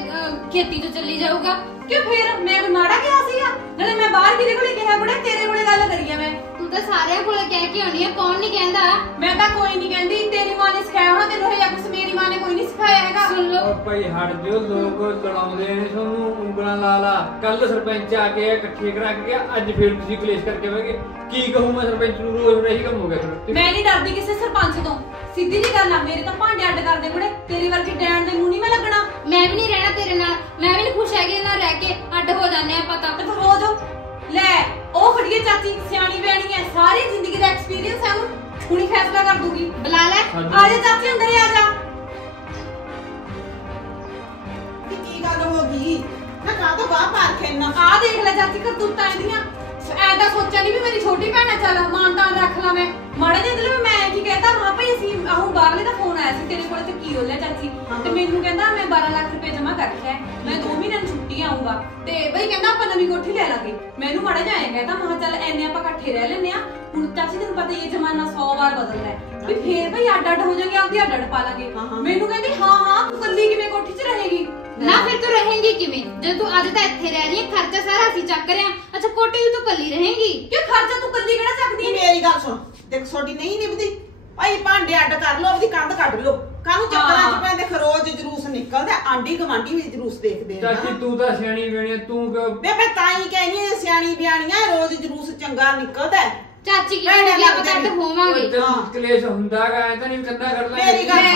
ਖੇਤੀ ਤੋਂ ਚੱਲੀ ਜਾਊਗਾ। ਕਿ ਫਿਰ ਮੈਂ ਕੋਈ ਮਾੜਾ ਕਿਹਾ ਸੀਗਾ? ਨਾਲੇ ਮੈਂ ਬਾਹਰ ਕਿਹਦੇ ਕੋਲੇ ਕਿਹਾ ਬੜਾ, ਤੇਰੇ ਕੋਲੇ ਗੱਲ ਕਰੀ ਆ ਮੈਂ। ਤੂੰ ਤਾਂ ਸਾਰਿਆਂ ਕੋਲੇ ਕਹਿ ਕੇ ਆਉਣੀ ਆ, ਕੌਣ ਨਹੀਂ ਕਹਿੰਦਾ? ਮੈਂ ਤਾਂ ਕੋਈ ਨਹੀਂ ਕਹਿੰਦੀ, ਤੇਰੀ ਮਾਂ ਨੇ ਸਿਖਾਇਆ ਹੋਣਾ ਤੈਨੂੰ ਇਹ ਕੁਛ, ਮੇਰੀ ਮਾਂ ਨੇ ਕੋਈ ਨਹੀਂ ਸਿਖਾਇਆ ਹੈਗਾ। ਸੁਣ ਲਓ, ਉਹ ਭਾਈ ਹਟ ਜਿਓ, ਲੋਕ ਲੜਾਉਂਦੇ ਨੇ ਤੁਹਾਨੂੰ ਉਂਗਲਾਂ ਲਾ। ਕੱਲ ਸਰਪੰਚ ਆ ਕੇ ਇਕੱਠੇ ਕਰਾ ਕੇ ਗਿਆ, ਅੱਜ ਫੇਰ ਤੁਸੀਂ ਕਲੇਸ਼ ਕਰਕੇ ਬਹਿ ਕੀ ਕਹੂੰ ਮੈਂ ਸਰਪੰਚ ਨੂੰ? ਰੋਜ਼ ਰਹੀ ਕੰਮ ਹੋ ਗਿਆ ਫਿਰ। ਮੈਂ ਨਹੀਂ ਡਰਦੀ ਕਿਸੇ ਸਰਪੰਚ ਤੋਂ, ਸਿੱਧੀ ਜੀ ਗੱਲ ਆ। ਮੇਰੇ ਤਾਂ ਭਾਂਡੇ ਅੱਡ ਕਰਦੇ ਕੁੜੇ, ਤੇਰੀ ਵਰਗੀ ਡੈਣ ਦੇ ਮੂੰਹ ਨਹੀਂ ਮੈਂ ਲੱਗਣਾ। ਮੈਂ ਵੀ ਨਹੀਂ ਰਹਿਣਾ ਤੇਰੇ ਨਾਲ, ਮੈਂ ਵੀ ਨਹੀਂ ਖੁਸ਼ ਹੈਗੀ ਇਹਨਾਂ ਰਹਿ ਕੇ, ਅੱਡ ਹੋ ਜਾਂਦੇ ਆ ਪਤਾ। ਤੇ ਫਿਰ ਹੋ ਜਾਓ। ਲੈ ਉਹ ਖੜੀਏ ਚਾਚੀ, ਸਿਆਣੀ ਬਿਆਣੀ ਹੈ, ਸਾਰੀ ਜ਼ਿੰਦਗੀ ਦਾ ਐਕਸਪੀਰੀਅੰਸ ਹੈ, ਉਹ ਹੁਣੀ ਫੈਸਲਾ ਕਰ ਦੂਗੀ। ਬੁਲਾ ਲੈ। ਆ ਜਾ ਚਾਚੀ, ਅੰਦਰ ਹੀ ਆ ਜਾ। ਕੀ ਗੱਲ ਹੋ ਗਈ ਨਾ? ਕਾਹ ਤੋਂ ਬਾਹਰ ਪਾਰਕ ਇੰਨਾ? ਆ ਦੇਖ ਲੈ ਚਾਚੀ ਕਰਤੂਤਾਂ ਇਹਦੀਆਂ। ਐ ਤਾਂ ਸੋਚਿਆ ਨਹੀਂ ਵੀ ਮੇਰੀ ਛੋਟੀ ਭੈਣ ਆ, ਚੱਲ ਮਾਨ ਤਾਨ ਰੱਖ ਲਾਂ ਮੈਂ। ਮਾੜੇ ਜਿਹੇ ਦਿਲ ਮੈਂ ਕੀ ਕਹਿਤਾ, ਮਾਂ ਭਾਈ ਅਸੀਂ ਆਹੋ ਬਾਹਰਲੇ ਦਾ ਫੋਨ ਆਇਆ ਸੀ ਤੇਰੇ ਕੋਲ ਤੇ ਕੀ ਹੋ ਲਿਆ ਚਾਚੀ? ਤੇ ਮੈਨੂੰ ਕਹਿੰਦਾ ਮੈਂ 12 ਲੱਖ ਰੁਪਏ ਜਮਾ ਕਰ ਰੱਖਿਆ, ਮੈਂ 2 ਮਹੀਨਿਆਂ ਨੂੰ ਛੁੱਟੀ ਕੇ ਆਉਂਗਾ ਤੇ ਬਈ ਕਹਿੰਦਾ ਆਪਾਂ ਨਵੀਂ ਕੋਠੀ ਲੈ ਲਾਂਗੇ। ਮੈਨੂੰ ਮਾੜਾ ਜਿਹਾ ਆਏਗਾ ਤਾਂ ਮੈਂ ਚੱਲ ਐਨੇ ਆਪਾਂ ਇਕੱਠੇ ਰਹਿ ਲੈਨੇ ਆ। ਹੁਣ ਚਾਚੀ ਤੈਨੂੰ ਪਤਾ ਹੀ ਹੈ ਜ਼ਮਾਨਾ 100 ਵਾਰ ਬਦਲਦਾ ਹੈ ਵੀ ਫੇਰ ਬਈ ਅੱਡ ਹੋ ਜਾਗੇ ਆਪਦੀ ਅੱਡ ਪਾ ਲਾਂਗੇ। ਮੈਨੂੰ ਕਹਿੰਦੀ ਹਾਂ ਤੂੰ ਕੱਲੀ ਕਿਵੇਂ ਕੋਠੀ 'ਚ ਰਹੇਗੀ? ਨਾ ਫਿਰ ਤੂੰ ਰਹੇਂਗੀ ਕਿਵੇਂ ਜੇ ਤੂੰ ਅੱਜ ਤਾਂ ਇੱਥੇ ਰਹਿ ਰਹੀ ਹੈ, ਖਰਚਾ ਸਾਰਾ ਅਸੀਂ ਚੱਕ ਰਹੇ ਹਾਂ। ਅੱਛਾ ਕੋਠੀ ਦੀ ਤੂੰ ਕੱਲੀ ਰਹੇਂਗੀ? ਕਿ ਖਰਚਾ ਤੂੰ ਕੱਲੀ ਕਿਹੜਾ ਚੱਕਦੀ ਹੈ? ਮੇਰੀ ਗੱਲ ਸੁਣ, ਦੇਖ ਛੋਟੀ ਨਹੀਂ ਨਿਭਦੀ ਭਾਈ, ਭਾਂਡੇ ਅੱਡ ਕਰ ਲੋ, ਆਪਦੀ ਕੰਧ ਕੱਢ ਲੋ। ਕਾਹਨੂੰ ਚੱਕਰਾਂ 'ਚ ਪੈਂਦੇ? ਖਰੋਜ ਜਲੂਸ ਨਿਕਲਦਾ, ਆਂਢੀ ਗਵਾਂਢੀ ਵੀ ਜਲੂਸ ਦੇਖਦੇ ਆ। ਚਾਚੀ ਤੂੰ ਤਾਂ ਸਿਆਣੀ ਬਣੀ, ਤੂੰ ਵੇ ਮੈਂ ਤਾਂ ਹੀ ਕਹਿੰਦੀ ਆ ਸਿਆਣੀ ਬਿਆਣੀਆਂ, ਰੋਜ਼ ਜਲੂਸ ਚੰਗਾ ਨਿਕਲਦਾ। ਚਾਚੀ ਕੀ ਕਹਿੰਦੀ ਆਪਾਂ ਕੱਟ ਹੋਵਾਂਗੇ। ਕਲੇਸ਼ ਹੁੰਦਾਗਾ, ਐ ਤਾਂ ਨਹੀਂ ਕੰਦਾ ਕਰ ਲੈ। ਮੇਰੀ ਗੱਲ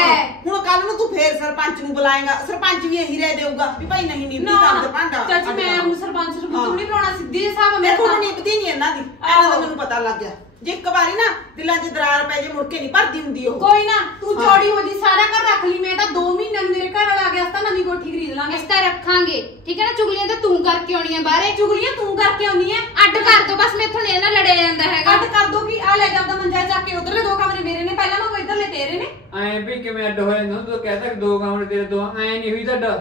ਹੁਣ ਕੱਲ ਨੂੰ ਤੂੰ ਫੇਰ ਸਰਪੰਚ ਨੂੰ ਬੁਲਾਏਗਾ, ਸਰਪੰਚ ਵੀ ਇਹੀ ਰਹਿ ਦੇਊਗਾ ਵੀ ਭਾਈ ਨਹੀਂ ਨਿਭਦੀ ਕੰਧ ਭਾਂਡਾ। ਚਾਚੀ ਮੈਂ ਹੁਣ ਸਰਪੰਚ ਨੂੰ ਨਹੀਂ ਬਣਾਉਣਾ, ਸਿੱਧੀ ਹਿਸਾਬ ਮੈਂ ਹੁਣ ਨਿਭਦੀ ਨਹੀਂ ਇਹਨਾਂ ਦੀ, ਇਹਨਾਂ ਦਾ ਮੈਨੂੰ ਪਤਾ ਲੱਗ ਗਿਆ। ਜੇ ਇੱਕ ਵਾਰੀ ਨਾ ਦਿਲਾਂ 'ਚ ਦਰਾਰ ਪੈ ਜੇ ਮੁੜ ਕੇ ਨਹੀਂ ਭਰਦੀ ਹੁੰਦੀ ਉਹ। ਕੋਈ ਨਾ ਤੂੰ ਚੌੜੀ ਹੋ ਜੀ, ਸਾਰਾ ਘਰ ਰੱਖ ਲਈ। ਮੈਂ ਤਾਂ 2 ਮਹੀਨਿਆਂ ਨੂੰ ਮੇਰੇ ਘਰ ਵਾਲਾ ਆ ਗਿਆ ਤਾਂ ਨਵੀਂ ਕੋਠੀ ਖਰੀਦ ਲਾਂਗੇ। ਇਸ ਤਾਂ ਰੱਖਾਂਗੇ ਠੀਕ ਹੈ ਨਾ। ਚੁਗਲੀਆਂ ਤਾਂ ਤੂੰ ਕਰਕੇ ਆਉਣੀਆਂ ਬਾਹਰੇ। ਚੁਗਲੀਆਂ ਤੂੰ ਕਰਕੇ ਆਉਣੀ ਐ। ਅੱਡ ਕਰ ਦੋ ਬਸ, ਮੈਥੋਂ ਨਹੀਂ ਨਾ ਲੜਿਆ ਜਾਂਦਾ ਹੈਗਾ। ਅੱਡ ਕਰ ਦੋ ਕਿ ਆ ਲੈ ਜਾ ਆਪਦਾ ਮੰਜਾ ਚੱਕ ਕੇ, ਉਧਰਲੇ 2 ਕਮਰੇ ਮੇਰੇ ਨੇ, ਪਹਿਲਾਂ ਮੈਂ ਇਧਰਲੇ ਤੇਰੇ ਨੇ। ਐ ਵੀ ਕਿਵੇਂ ਅੱਡ ਹੋਏ ਨਾ, ਤੂੰ ਕਹਿ ਤੱਕ 2 ਕਮਰੇ ਤੇਰੇ 2, ਐ ਨਹੀਂ ਹੋਈ ਤੁਹਾਡਾ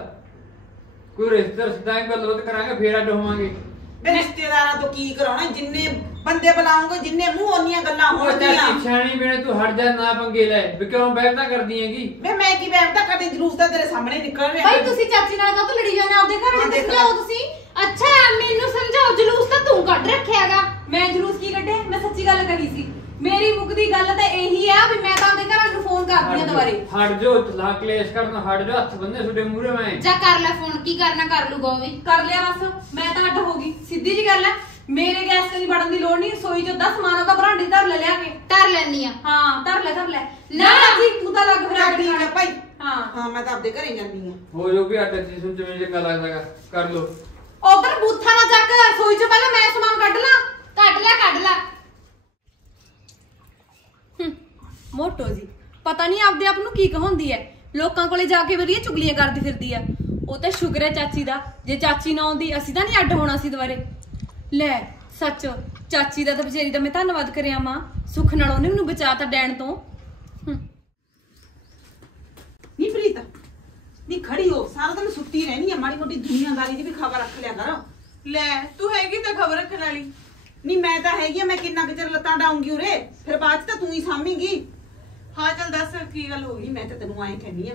ਕੋਈ ਰਿਸ਼ਤੇਦਾਰ ਸਦਾਂ ਗੱਲਬਾਤ ਕਰਾਂਗੇ ਫੇਰ ਅੱਡ ਹੋਵਾਂਗੇ। ਵੇ ਰਿਸ਼ਤੇਦਾਰਾਂ ਤੋਂ ਕੀ ਕਰਾਉਣਾ, ਜਿੰਨੇ ਬੰਦੇ ਬੁਲਾਉਂਗੇ ਜਿੰਨੇ ਮੂੰਹ ਉਹਨੀਆਂ ਗੱਲਾਂ ਹੋਣਗੀਆਂ। ਚਾਚੀ ਸਿਆਣੀ ਬਣੇ, ਤੂੰ ਹਟ ਜਾ ਨਾ ਪੰਗੇ ਲੈ, ਵੀ ਕਿਉਂ ਬਹਿਤਾ ਕਰਦੀ ਹੈਗੀ? ਵੇ ਮੈਂ ਕੀ ਬੈਠਦਾ ਕਦੇ ਜਲੂਸ ਤਾਂ ਤੇਰੇ ਸਾਹਮਣੇ ਨਿਕਲ ਰਿਹਾ। ਭਾਈ ਤੁਸੀਂ ਚਾਚੀ ਨਾਲ ਕਾਹਤੋਂ ਲੜੀ ਜਾਂਦੇ? ਆਪਦੇ ਘਰ ਵਾਲੇ ਨੂੰ ਸਮਝਾਓ ਤੁਸੀਂ। ਅੱਛਾ ਮੈਨੂੰ ਸਮਝਾਓ, ਜਲੂਸ ਤਾਂ ਤੂੰ ਕੱਢ ਰੱਖਿਆਗਾ। ਮੈਂ ਜਲੂਸ ਕੀ ਕੱਢਿਆ? ਮੈਂ ਸੱਚੀ ਗੱਲ ਕਹੀ ਸੀ। ਮੇਰੀ ਮੁੱਕਦੀ ਗੱਲ ਤਾਂ ਇਹੀ ਆ ਵੀ ਮੈਂ ਤਾਂ ਆਪਦੇ ਘਰ ਨੂੰ ਫੋਨ ਕਰਦੀ ਆ ਦੁਬਾਰੇ। ਹਟ ਜਾ, ਲਾ ਕਲੇਸ਼ ਕਰਨਾ ਹਟ ਜਾ, ਹੱਥ ਬੰਨੇ ਤੁਹਾਡੇ ਮੂਹਰੇ ਮੈਂ। ਜਾ ਕਰ ਲੈ ਫੋਨ, ਕੀ ਕਰਨਾ ਕਰ ਲੂਗਾ ਉਹ ਵੀ। ਕਰ ਲਿਆ ਬਸ, ਮੈਂ ਤਾਂ ਅੱਡ ਹੋ ਗਈ, ਸਿੱਧੀ ਜੀ ਗੱਲ ਹੈ। ਮੇਰੇ ਗੈਸ ਤੇ ਨਹੀਂ ਵੜਨ ਦੀ ਲੋੜ ਨਹੀਂ, ਰਸੋਈ 'ਚ 10 ਸਮਾਨ ਉਹਦਾ ਬਰਾਂਡੀ ਧਰ ਲੈ ਲਿਆ ਕੇ। ਧਰ ਲੈਣੀ ਆ। ਹਾਂ ਧਰ ਲੈ ਨਾ ਜੀ, ਤੂੰ ਤਾਂ ਲੱਗ ਫਿਰ ਅੱਡ ਠੀਕ ਹੈ ਭਾਈ। ਹਾਂ ਹਾਂ ਮੈਂ ਤਾਂ ਆਪਦੇ ਘਰੇ ਜਾਂਦੀ ਆ। ਹੋ ਜੋ ਵੀ ਅੱਡ ਜਿਸਮ ਜਿਵੇਂ ਚੰਗਾ ਲੱਗਦਾਗਾ ਕਰ ਲੋ। ਉਧਰ ਬੂਥਾ ਨਾ ਚੱਕ, ਰਸੋਈ 'ਚ ਪਹਿਲਾਂ ਮੈਂ ਸਮਾਨ ਕੱਢ ਲਾਂ। ਕੱਢ ਲੈ ਮੋਟੋ ਜੀ ਪਤਾ ਨਹੀਂ ਆਪਦੇ ਆਪ ਨੂੰ ਕੀ ਕਹਾਉਂਦੀ ਐ, ਲੋਕਾਂ ਕੋਲੇ ਜਾ ਕੇ ਵਧੀਆ ਚੁਗਲੀਆਂ ਕਰਦੀ ਫਿਰਦੀ ਆ। ਉਹ ਤਾਂ ਸ਼ੁਕਰ ਹੈ ਚਾਚੀ ਦਾ, ਜੇ ਚਾਚੀ ਨਾ ਆਉਂਦੀ ਅਸੀਂ ਤਾਂ ਨਹੀਂ ਅੱਡ ਹੋਣਾ ਸੀ ਦੁਬਾਰੇ। ਲੈ ਸੱਚ ਚਾਚੀ ਦਾ ਤਾਂ ਵਿਚਾਰੀ ਦਾ ਮੈਂ ਧੰਨਵਾਦ ਕਰਿਆ ਮਾਂ, ਸੁੱਖ ਨਾਲ ਉਹਨੇ ਮੈਨੂੰ ਬਚਾਤਾ ਡੈਣ ਤੋਂ। ਨੀ ਪ੍ਰੀਤ ਨੀ ਖੜੀ ਹੋ, ਸਾਰਾ ਦਿਨ ਸੁੱਤੀ ਰਹਿਣੀ ਆ, ਮਾੜੀ ਮੋਟੀ ਦੁਨੀਆਦਾਰੀ ਦੀ ਵੀ ਖਬਰ ਰੱਖ ਲਿਆ ਕਰ। ਲੈ ਤੂੰ ਹੈਗੀ ਤਾਂ ਖਬਰ ਰੱਖਣ ਵਾਲੀ। ਨੀ ਮੈਂ ਤਾਂ ਹੈਗੀ ਆ, ਮੈਂ ਕਿੰਨਾ ਕੁ ਚਿਰ ਲੱਤਾਂ ਡਾਉਂਗੀ ਉਰੇ, ਫਿਰ ਬਾਅਦ 'ਚ ਤਾਂ ਤੂੰ ਹੀ ਸਾਂਭੇਂਗੀ। ਹਾਂ ਚੱਲ ਦੱਸ ਕੀ ਗੱਲ ਹੋ ਗਈ? ਮੈਂ ਤਾਂ ਤੈਨੂੰ ਐਂ ਕਹਿੰਦੀ ਆ,